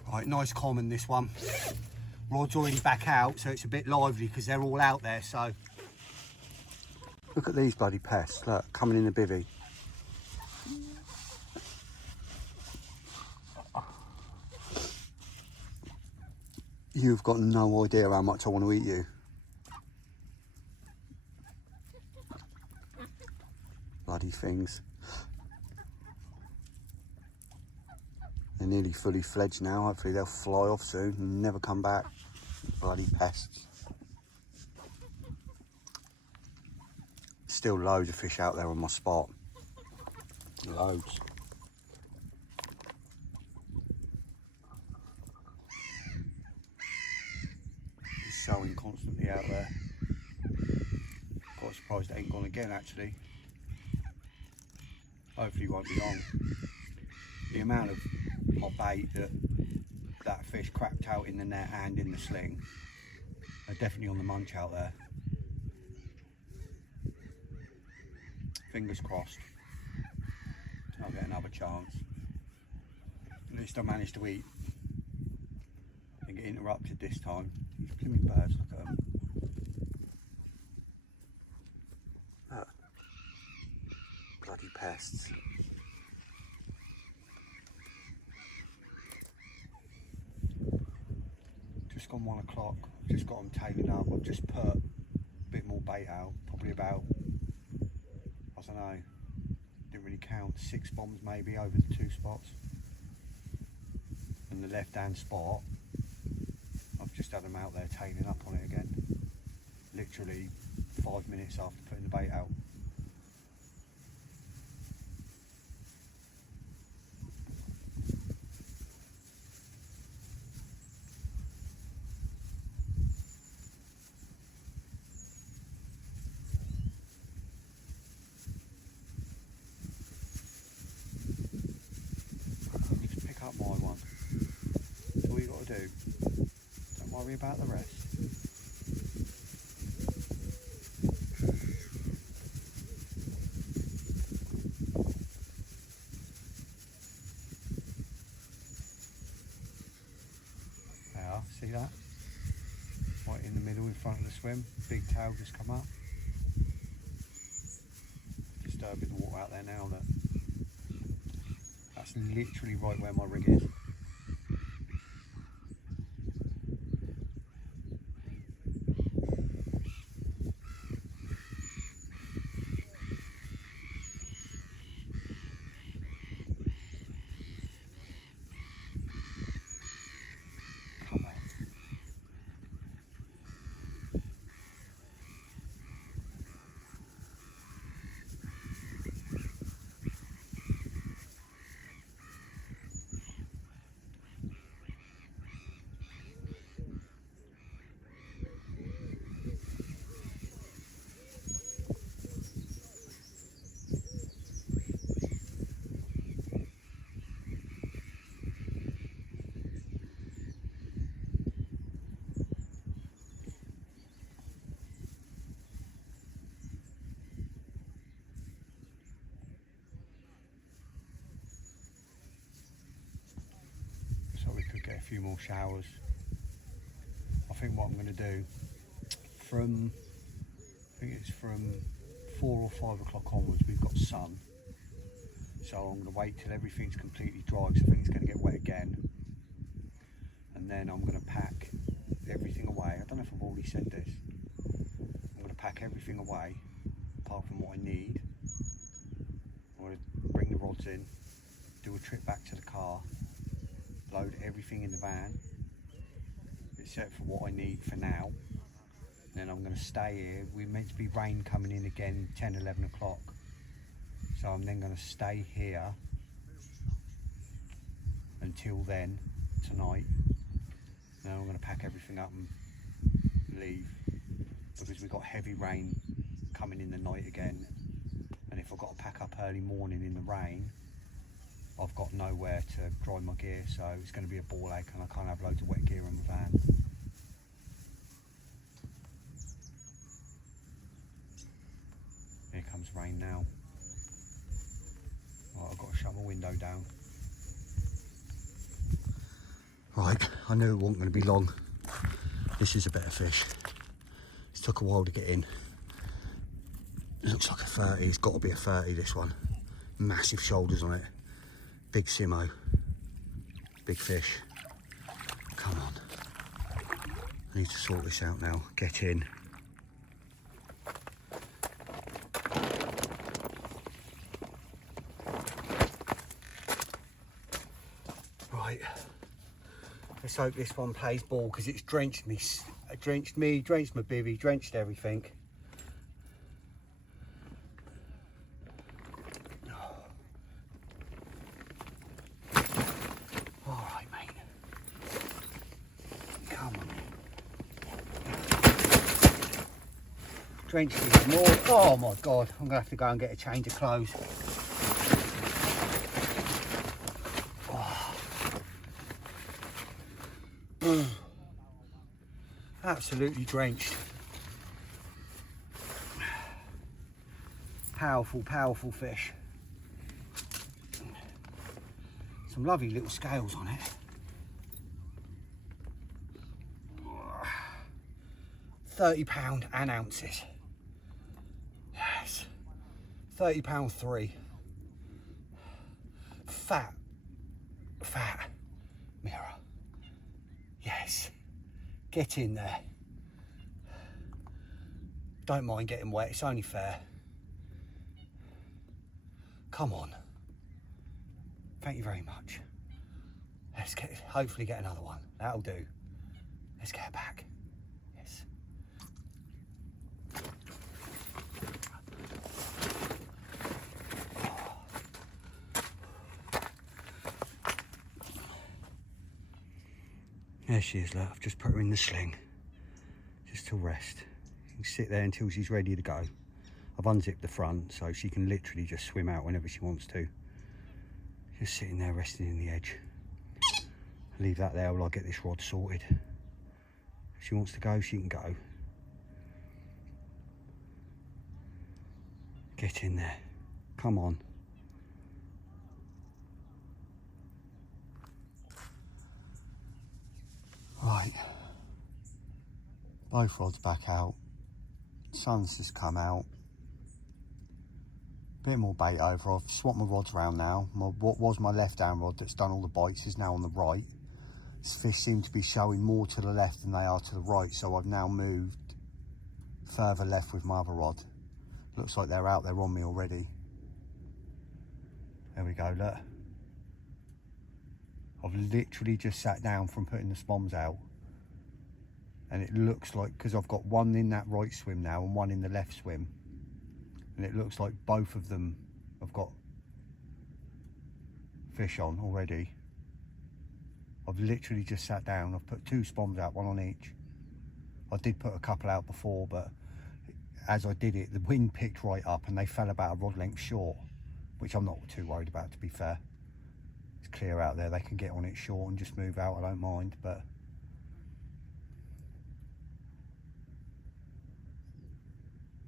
Right, nice common this one. Rod's already back out, so it's a bit lively because they're all out there, so. Look at these bloody pests, look, coming in the bivvy. You've got no idea how much I want to eat you. Bloody things. They're nearly fully fledged now. Hopefully they'll fly off soon and never come back. Bloody pests. Still loads of fish out there on my spot. Loads. It's showing constantly out there. Quite surprised it ain't gone again actually. Hopefully it won't be long. The amount of hot bait that fish cracked out in the net and in the sling are definitely on the munch out there. Fingers crossed I'll get another chance. At least I managed to eat and get interrupted this time. These blooming birds, look at them. Look. Bloody pests. Just gone 1 o'clock, just got them tailing up. I've just put a bit more bait out, probably about, I don't know, didn't really count, 6 bombs maybe over the 2 spots. And the left hand spot, I've just had them out there tailing up on it again. Literally 5 minutes after putting the bait out. My one. That's all you got to do. Don't worry about the rest. There, see that? Right in the middle in front of the swim. Big tail just come up. Disturbing the water out there now, look. That's literally right where my rig is. Come on. So we could get a few more showers. I think what I'm going to do from, I think it's from 4 or 5 o'clock onwards, we've got sun. So I'm going to wait till everything's completely dry because I think it's going to get wet again. And then I'm going to pack everything away. I don't know if I've already said this. I'm going to pack everything away apart from what I need. I'm going to bring the rods in, do a trip back to the car, load everything in the van, except for what I need for now. Then I'm going to stay here. We're meant to be rain coming in again 10, 11 o'clock. So I'm then going to stay here until then, tonight. Then I'm going to pack everything up and leave, because we've got heavy rain coming in the night again, and if I've got to pack up early morning in the rain, I've got nowhere to dry my gear, so it's going to be a ball ache, and I can't have loads of wet gear in the van. Here comes rain now. Right, I've got to shut my window down. Right, I knew it wasn't going to be long. This is a better fish. It took a while to get in. It looks like a 30, it's got to be a 30 this one. Massive shoulders on it. Big Simo. Big fish. Come on. I need to sort this out now. Get in. Right. Let's hope this one plays ball, because it's drenched me. Drenched me, drenched my bivvy, drenched everything. Alright, mate. Come on. Drenched me more. Oh my god, I'm gonna have to go and get a change of clothes. Absolutely drenched. Powerful, powerful fish. Some lovely little scales on it. £30 and ounces. Yes. £30 3. Fat. Fat. Mirror. Yes. Get in there. Don't mind getting wet, it's only fair. Come on. Thank you very much. Let's hopefully get another one. That'll do. Let's get it back. Yes. There she is, look. I've just put her in the sling. Just to rest. She can sit there until she's ready to go. I've unzipped the front so she can literally just swim out whenever she wants to. Just sitting there resting in the edge. Leave that there while I get this rod sorted. If she wants to go, she can go. Get in there. Come on. Right. Both rods back out. Sun's just come out. Bit more bait over. I've swapped my rods around now. What was my left hand rod that's done all the bites is now on the right. This fish seem to be showing more to the left than they are to the right, so I've now moved further left with my other rod. Looks like they're out there on me already. There we go, look. I've literally just sat down from putting the spoms out, and it looks like, because I've got one in that right swim now and one in the left swim, and it looks like both of them have got fish on already. I've literally just sat down. I've put 2 spoms out, one on each. I did put a couple out before, but as I did it, the wind picked right up and they fell about a rod length short, which I'm not too worried about, to be fair. It's clear out there, they can get on it short and just move out, I don't mind. But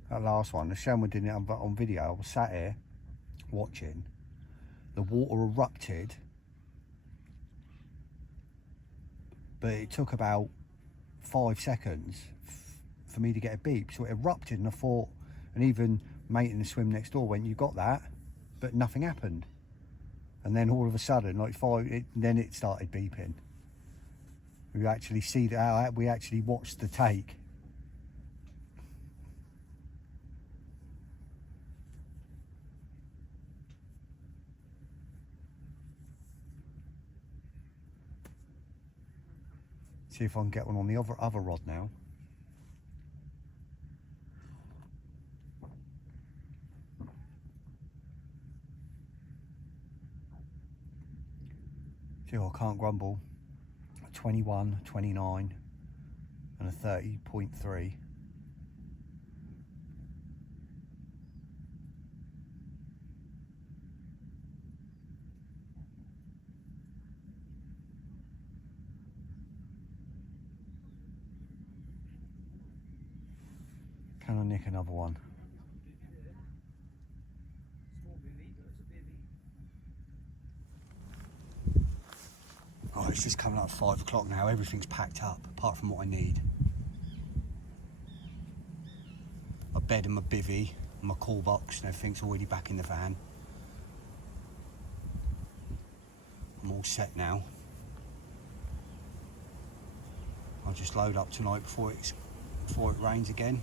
that last one, the Shenwood did it on video. I was sat here watching, the water erupted, but it took about 5 seconds for me to get a beep. So it erupted, and I thought, and even mate in the swim next door went, "You got that?" But nothing happened. And then all of a sudden, like then it started beeping. We actually see that, we actually watched the take. See if I can get one on the other rod now. See, I can't grumble. 21, 29 and a 30.3. Can I nick another one? Oh, it's just coming up 5 o'clock now. Everything's packed up apart from what I need. My bed and my bivvy and my call box and everything's already back in the van. I'm all set now. I'll just load up tonight before it rains again.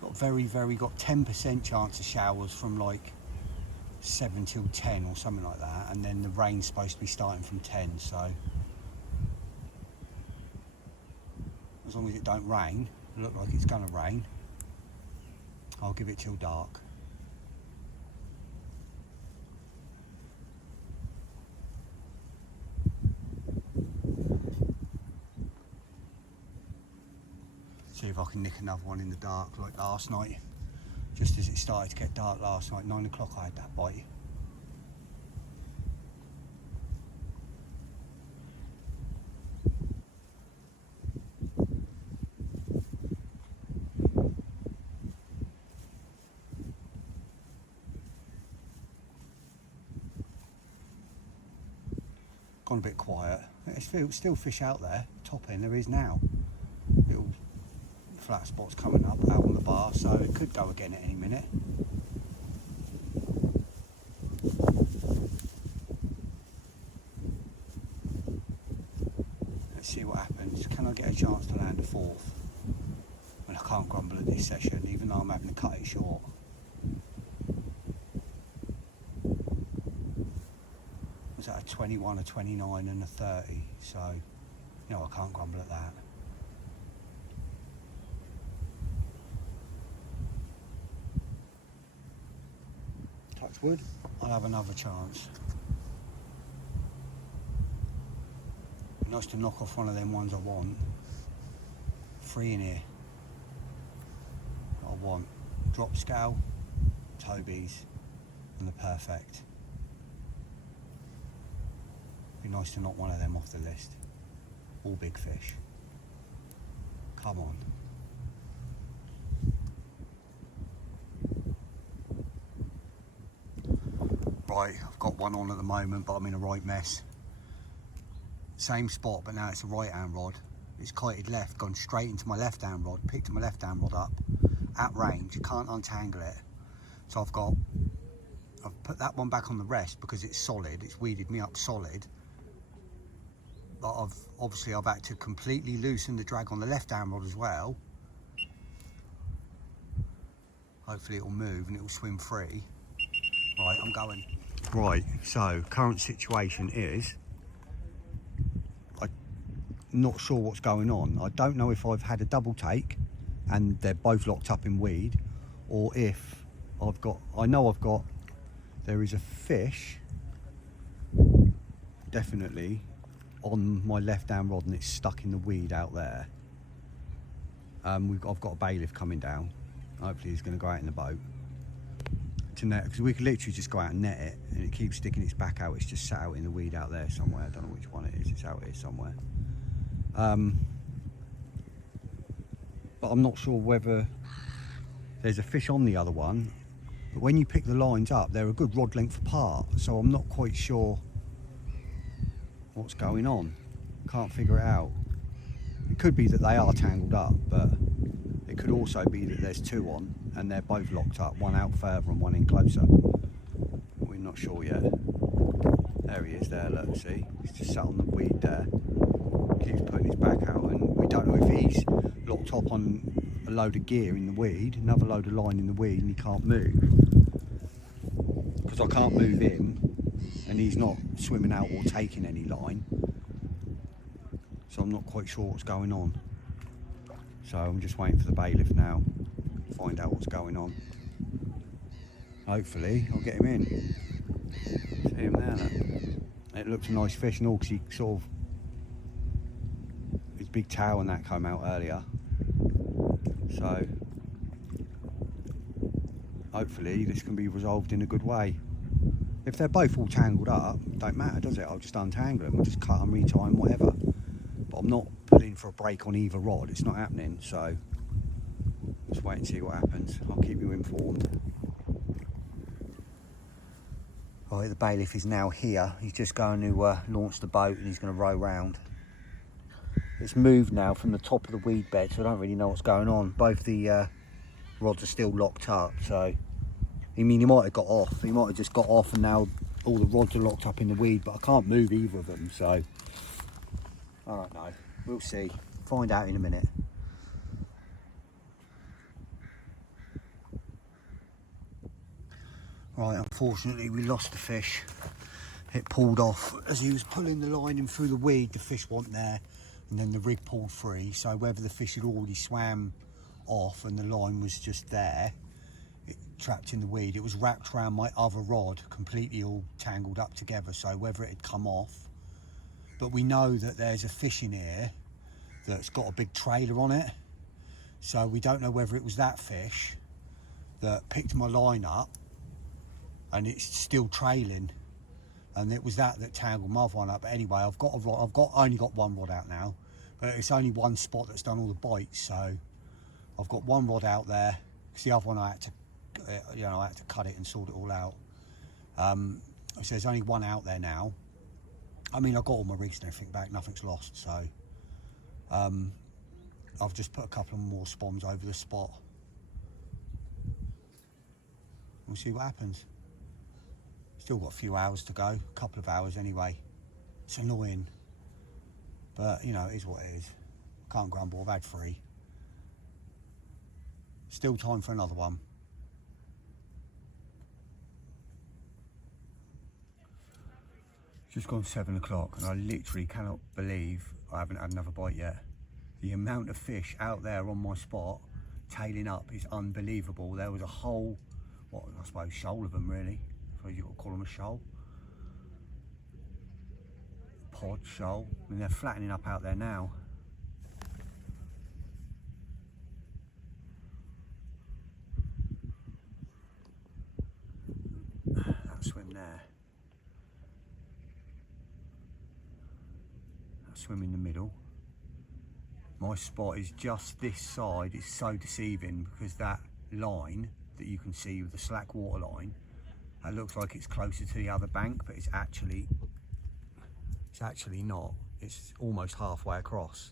Got got 10% chance of showers from like 7 till 10 or something like that, and then the rain's supposed to be starting from 10, so as long as it don't rain, look like it's gonna rain, I'll give it till dark. See if I can nick another one in the dark like last night. Just as it started to get dark last night, 9 o'clock, I had that bite. Gone a bit quiet. There's still fish out there, top end there is now. Little flat spots coming up out on the bar, so it could go again at any minute. Let's see what happens. Can I get a chance to land a fourth? I mean, I can't grumble at this session, even though I'm having to cut it short. Was that a 21, a 29 and a 30? So, you know, I can't grumble at that. Touch wood, I'll have another chance. Nice to knock off one of them ones I want. 3 in here. I want drop scale, Toby's, and the perfect. Be nice to knock one of them off the list. All big fish. Come on. Right, I've got one on at the moment, but I'm in a right mess. Same spot, but now it's a right hand rod. It's kited left, gone straight into my left hand rod, picked my left hand rod up, at range, can't untangle it. So I've put that one back on the rest because it's solid, it's weeded me up solid. But I've had to completely loosen the drag on the left hand rod as well. Hopefully it'll move and it'll swim free. Right, I'm going. Right, so current situation is, I'm not sure what's going on. I don't know if I've had a double take and they're both locked up in weed, or if there is a fish definitely on my left hand rod and it's stuck in the weed out there. I've got a bailiff coming down. Hopefully he's going to go out in the boat to net, because we could literally just go out and net it and it keeps sticking its back out. It's just sat out in the weed out there somewhere. I don't know which one it is. It's out here somewhere. But I'm not sure whether there's a fish on the other one. But when you pick the lines up, they're a good rod length apart, so I'm not quite sure what's going on. Can't figure it out. It could be that they are tangled up, but it could also be that there's two on and they're both locked up, one out further and one in closer. We're not sure yet. There he is there, look, see? He's just sat on the weed there. Keeps putting his back out, and we don't know if he's locked up on a load of gear in the weed, another load of line in the weed, and he can't move. Because I can't move him, and he's not swimming out or taking any line. So I'm not quite sure what's going on. So I'm just waiting for the bailiff now to find out what's going on. Hopefully I'll get him in. See him there, look. It looks a nice fish and all, because he sort of, his big tail and that came out earlier. So hopefully this can be resolved in a good way. If they're both all tangled up, don't matter, does it? I'll just untangle them, I'll just cut them, retie them, whatever. But I'm not pulling for a break on either rod, it's not happening, so just wait and see what happens. I'll keep you informed. Right, the bailiff is now here. He's just going to launch the boat and he's going to row round. It's moved now from the top of the weed bed, so I don't really know what's going on. Both the rods are still locked up, so I mean, he might have got off. He might have just got off and now all the rods are locked up in the weed, but I can't move either of them, so I don't know. We'll see. Find out in a minute. Right, unfortunately we lost the fish. It pulled off as he was pulling the line in through the weed. The fish wasn't there, and then the rig pulled free. So whether the fish had already swam off and the line was just there, it trapped in the weed. It was wrapped around my other rod, completely all tangled up together. So whether it had come off, but we know that there's a fish in here that's got a big trailer on it. So we don't know whether it was that fish that picked my line up and it's still trailing, and it was that tangled my other one up. But anyway, I've got a rod. Only got one rod out now, but it's only one spot that's done all the bites. So I've got one rod out there, because the other one I had to, I had to cut it and sort it all out. So there's only one out there now. I mean, I've got all my rigs and everything back, nothing's lost. So I've just put a couple of more spoms over the spot. We'll see what happens. Still got a few hours to go, a couple of hours anyway. It's annoying, but you know, it is what it is. Can't grumble, I've had 3. Still time for another one. Just gone 7 o'clock and I literally cannot believe I haven't had another bite yet. The amount of fish out there on my spot, tailing up, is unbelievable. There was a whole, I suppose, shoal of them really. I suppose you've got to call them a shoal. Pod, shoal. I mean, they're flattening up out there now. That swim there. That swim in the middle. My spot is just this side. It's so deceiving because that line that you can see with the slack water line, that looks like it's closer to the other bank, but it's actually not. It's almost halfway across,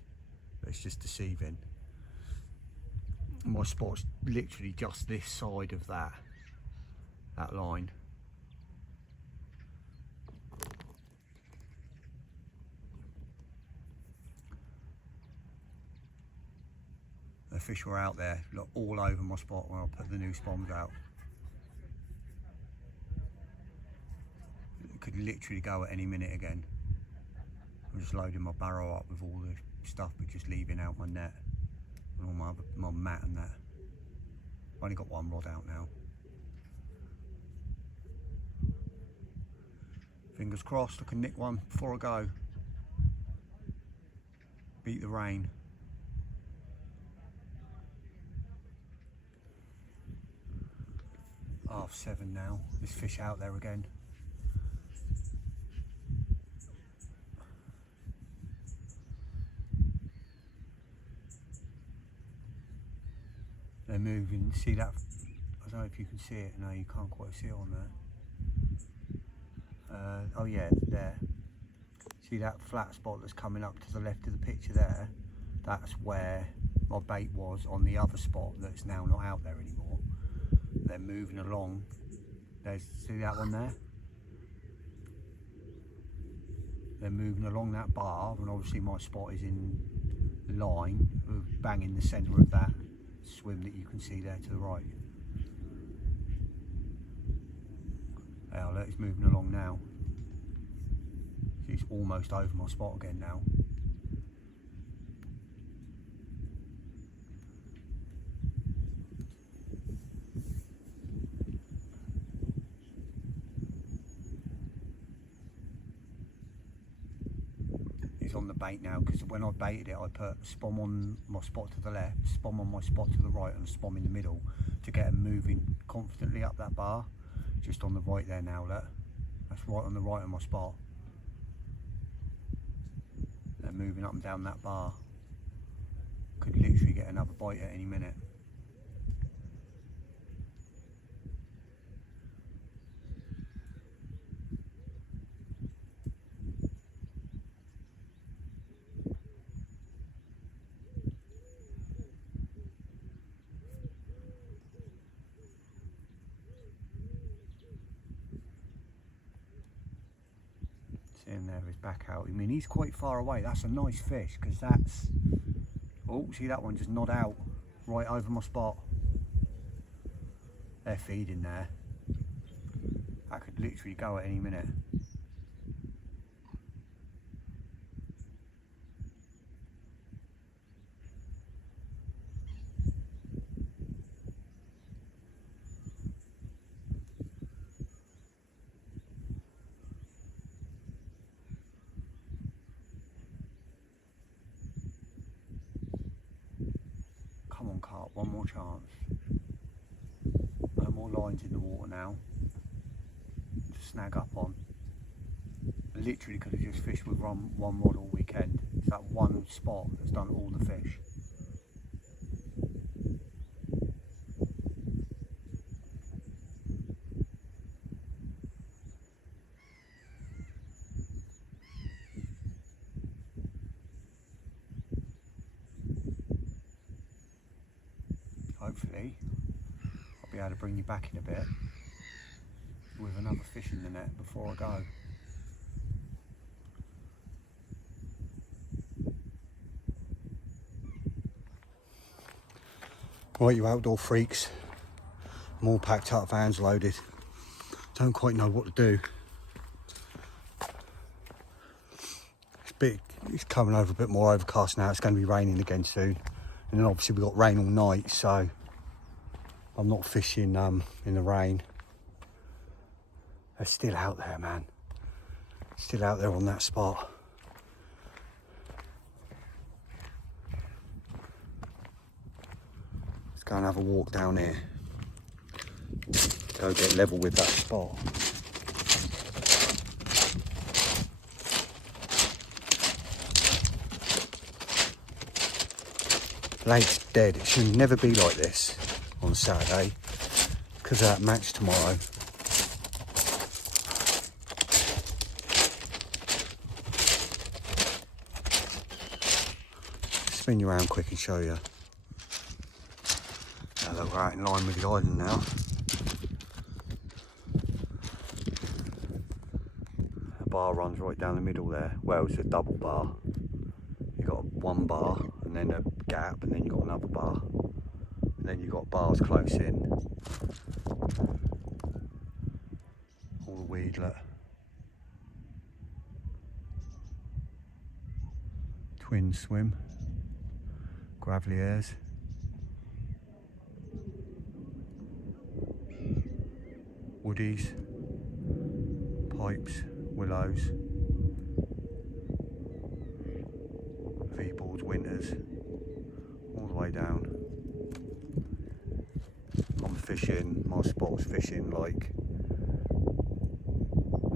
but it's just deceiving. My spot's literally just this side of that line. The fish were out there, look, all over my spot when I put the new spoms out. It could literally go at any minute again. I'm just loading my barrow up with all the stuff, but just leaving out my net and all my mat and that. I've only got one rod out now. Fingers crossed I can nick one before I go. Beat the rain. Half 7 now. There's fish out there again. They're moving. See that? I don't know if you can see it. No, you can't quite see it on there. Oh yeah, there. See that flat spot that's coming up to the left of the picture there? That's where my bait was on the other spot that's now not out there anymore. They're moving along. See that one there? They're moving along that bar, and obviously my spot is in line, bang in the centre of that swim that you can see there to the right. Yeah, look, it's moving along now. See, it's almost over my spot again now. is on the bait now, because when I baited it I put spom on my spot to the left, spom on my spot to the right and spom in the middle to get them moving confidently up that bar. Just on the right there now, look. That's right on the right of my spot. They're moving up and down that bar. Could literally get another bite at any minute. In there, his back out. I mean, he's quite far away. That's a nice fish, because that's, oh, see that one just nod out right over my spot. They're feeding there. That could literally go at any minute. Come on, Carp, one more chance. No more lines in the water now to snag up on. Literally could have just fished with one rod all weekend. It's that one spot that's done all the fish. Hopefully I'll be able to bring you back in a bit with another fish in the net before I go. Right, you outdoor freaks, I'm all packed up, vans loaded. Don't quite know what to do. It's coming over a bit more overcast now. It's going to be raining again soon, and then obviously we've got rain all night, so I'm not fishing in the rain. They're still out there, man. Still out there on that spot. Let's go and have a walk down here. Go get level with that spot. Lake's dead. It should never be like this on Saturday because of that match tomorrow. Spin you around quick and show you. Now that we're out in line with the island now. The bar runs right down the middle there. Well, it's a double bar. You've got one bar and then a gap, and then you've got another bar, and then you've got bars close in. All the weedlet. Twin swim. Gravelly airs. Woodies. Pipes. Willows. V-boards, winters. All the way down. I'm fishing, my spot's fishing like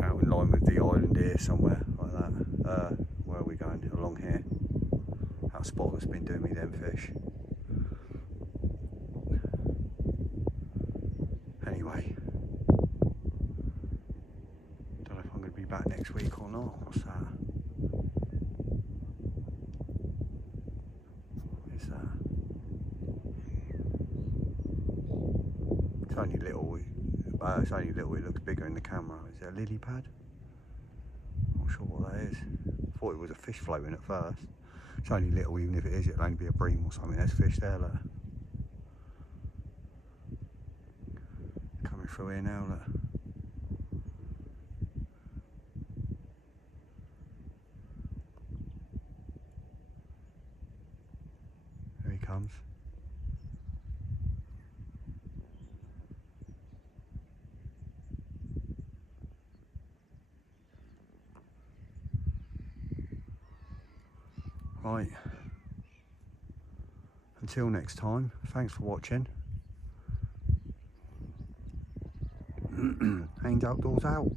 out in line with the island here somewhere like that. Where are we going? Along here. That spot that's been doing me them fish. Anyway, don't know if I'm going to be back next week or not. What's that? It's only little, it's only little, it looks bigger in the camera. Is it a lily pad? Not sure what that is. Thought it was a fish floating at first. It's only little, even if it is, it'll only be a bream or something. There's fish there, look. Coming through here now, look. There he comes. Right. Until next time, thanks for watching. Haynes Outdoors out.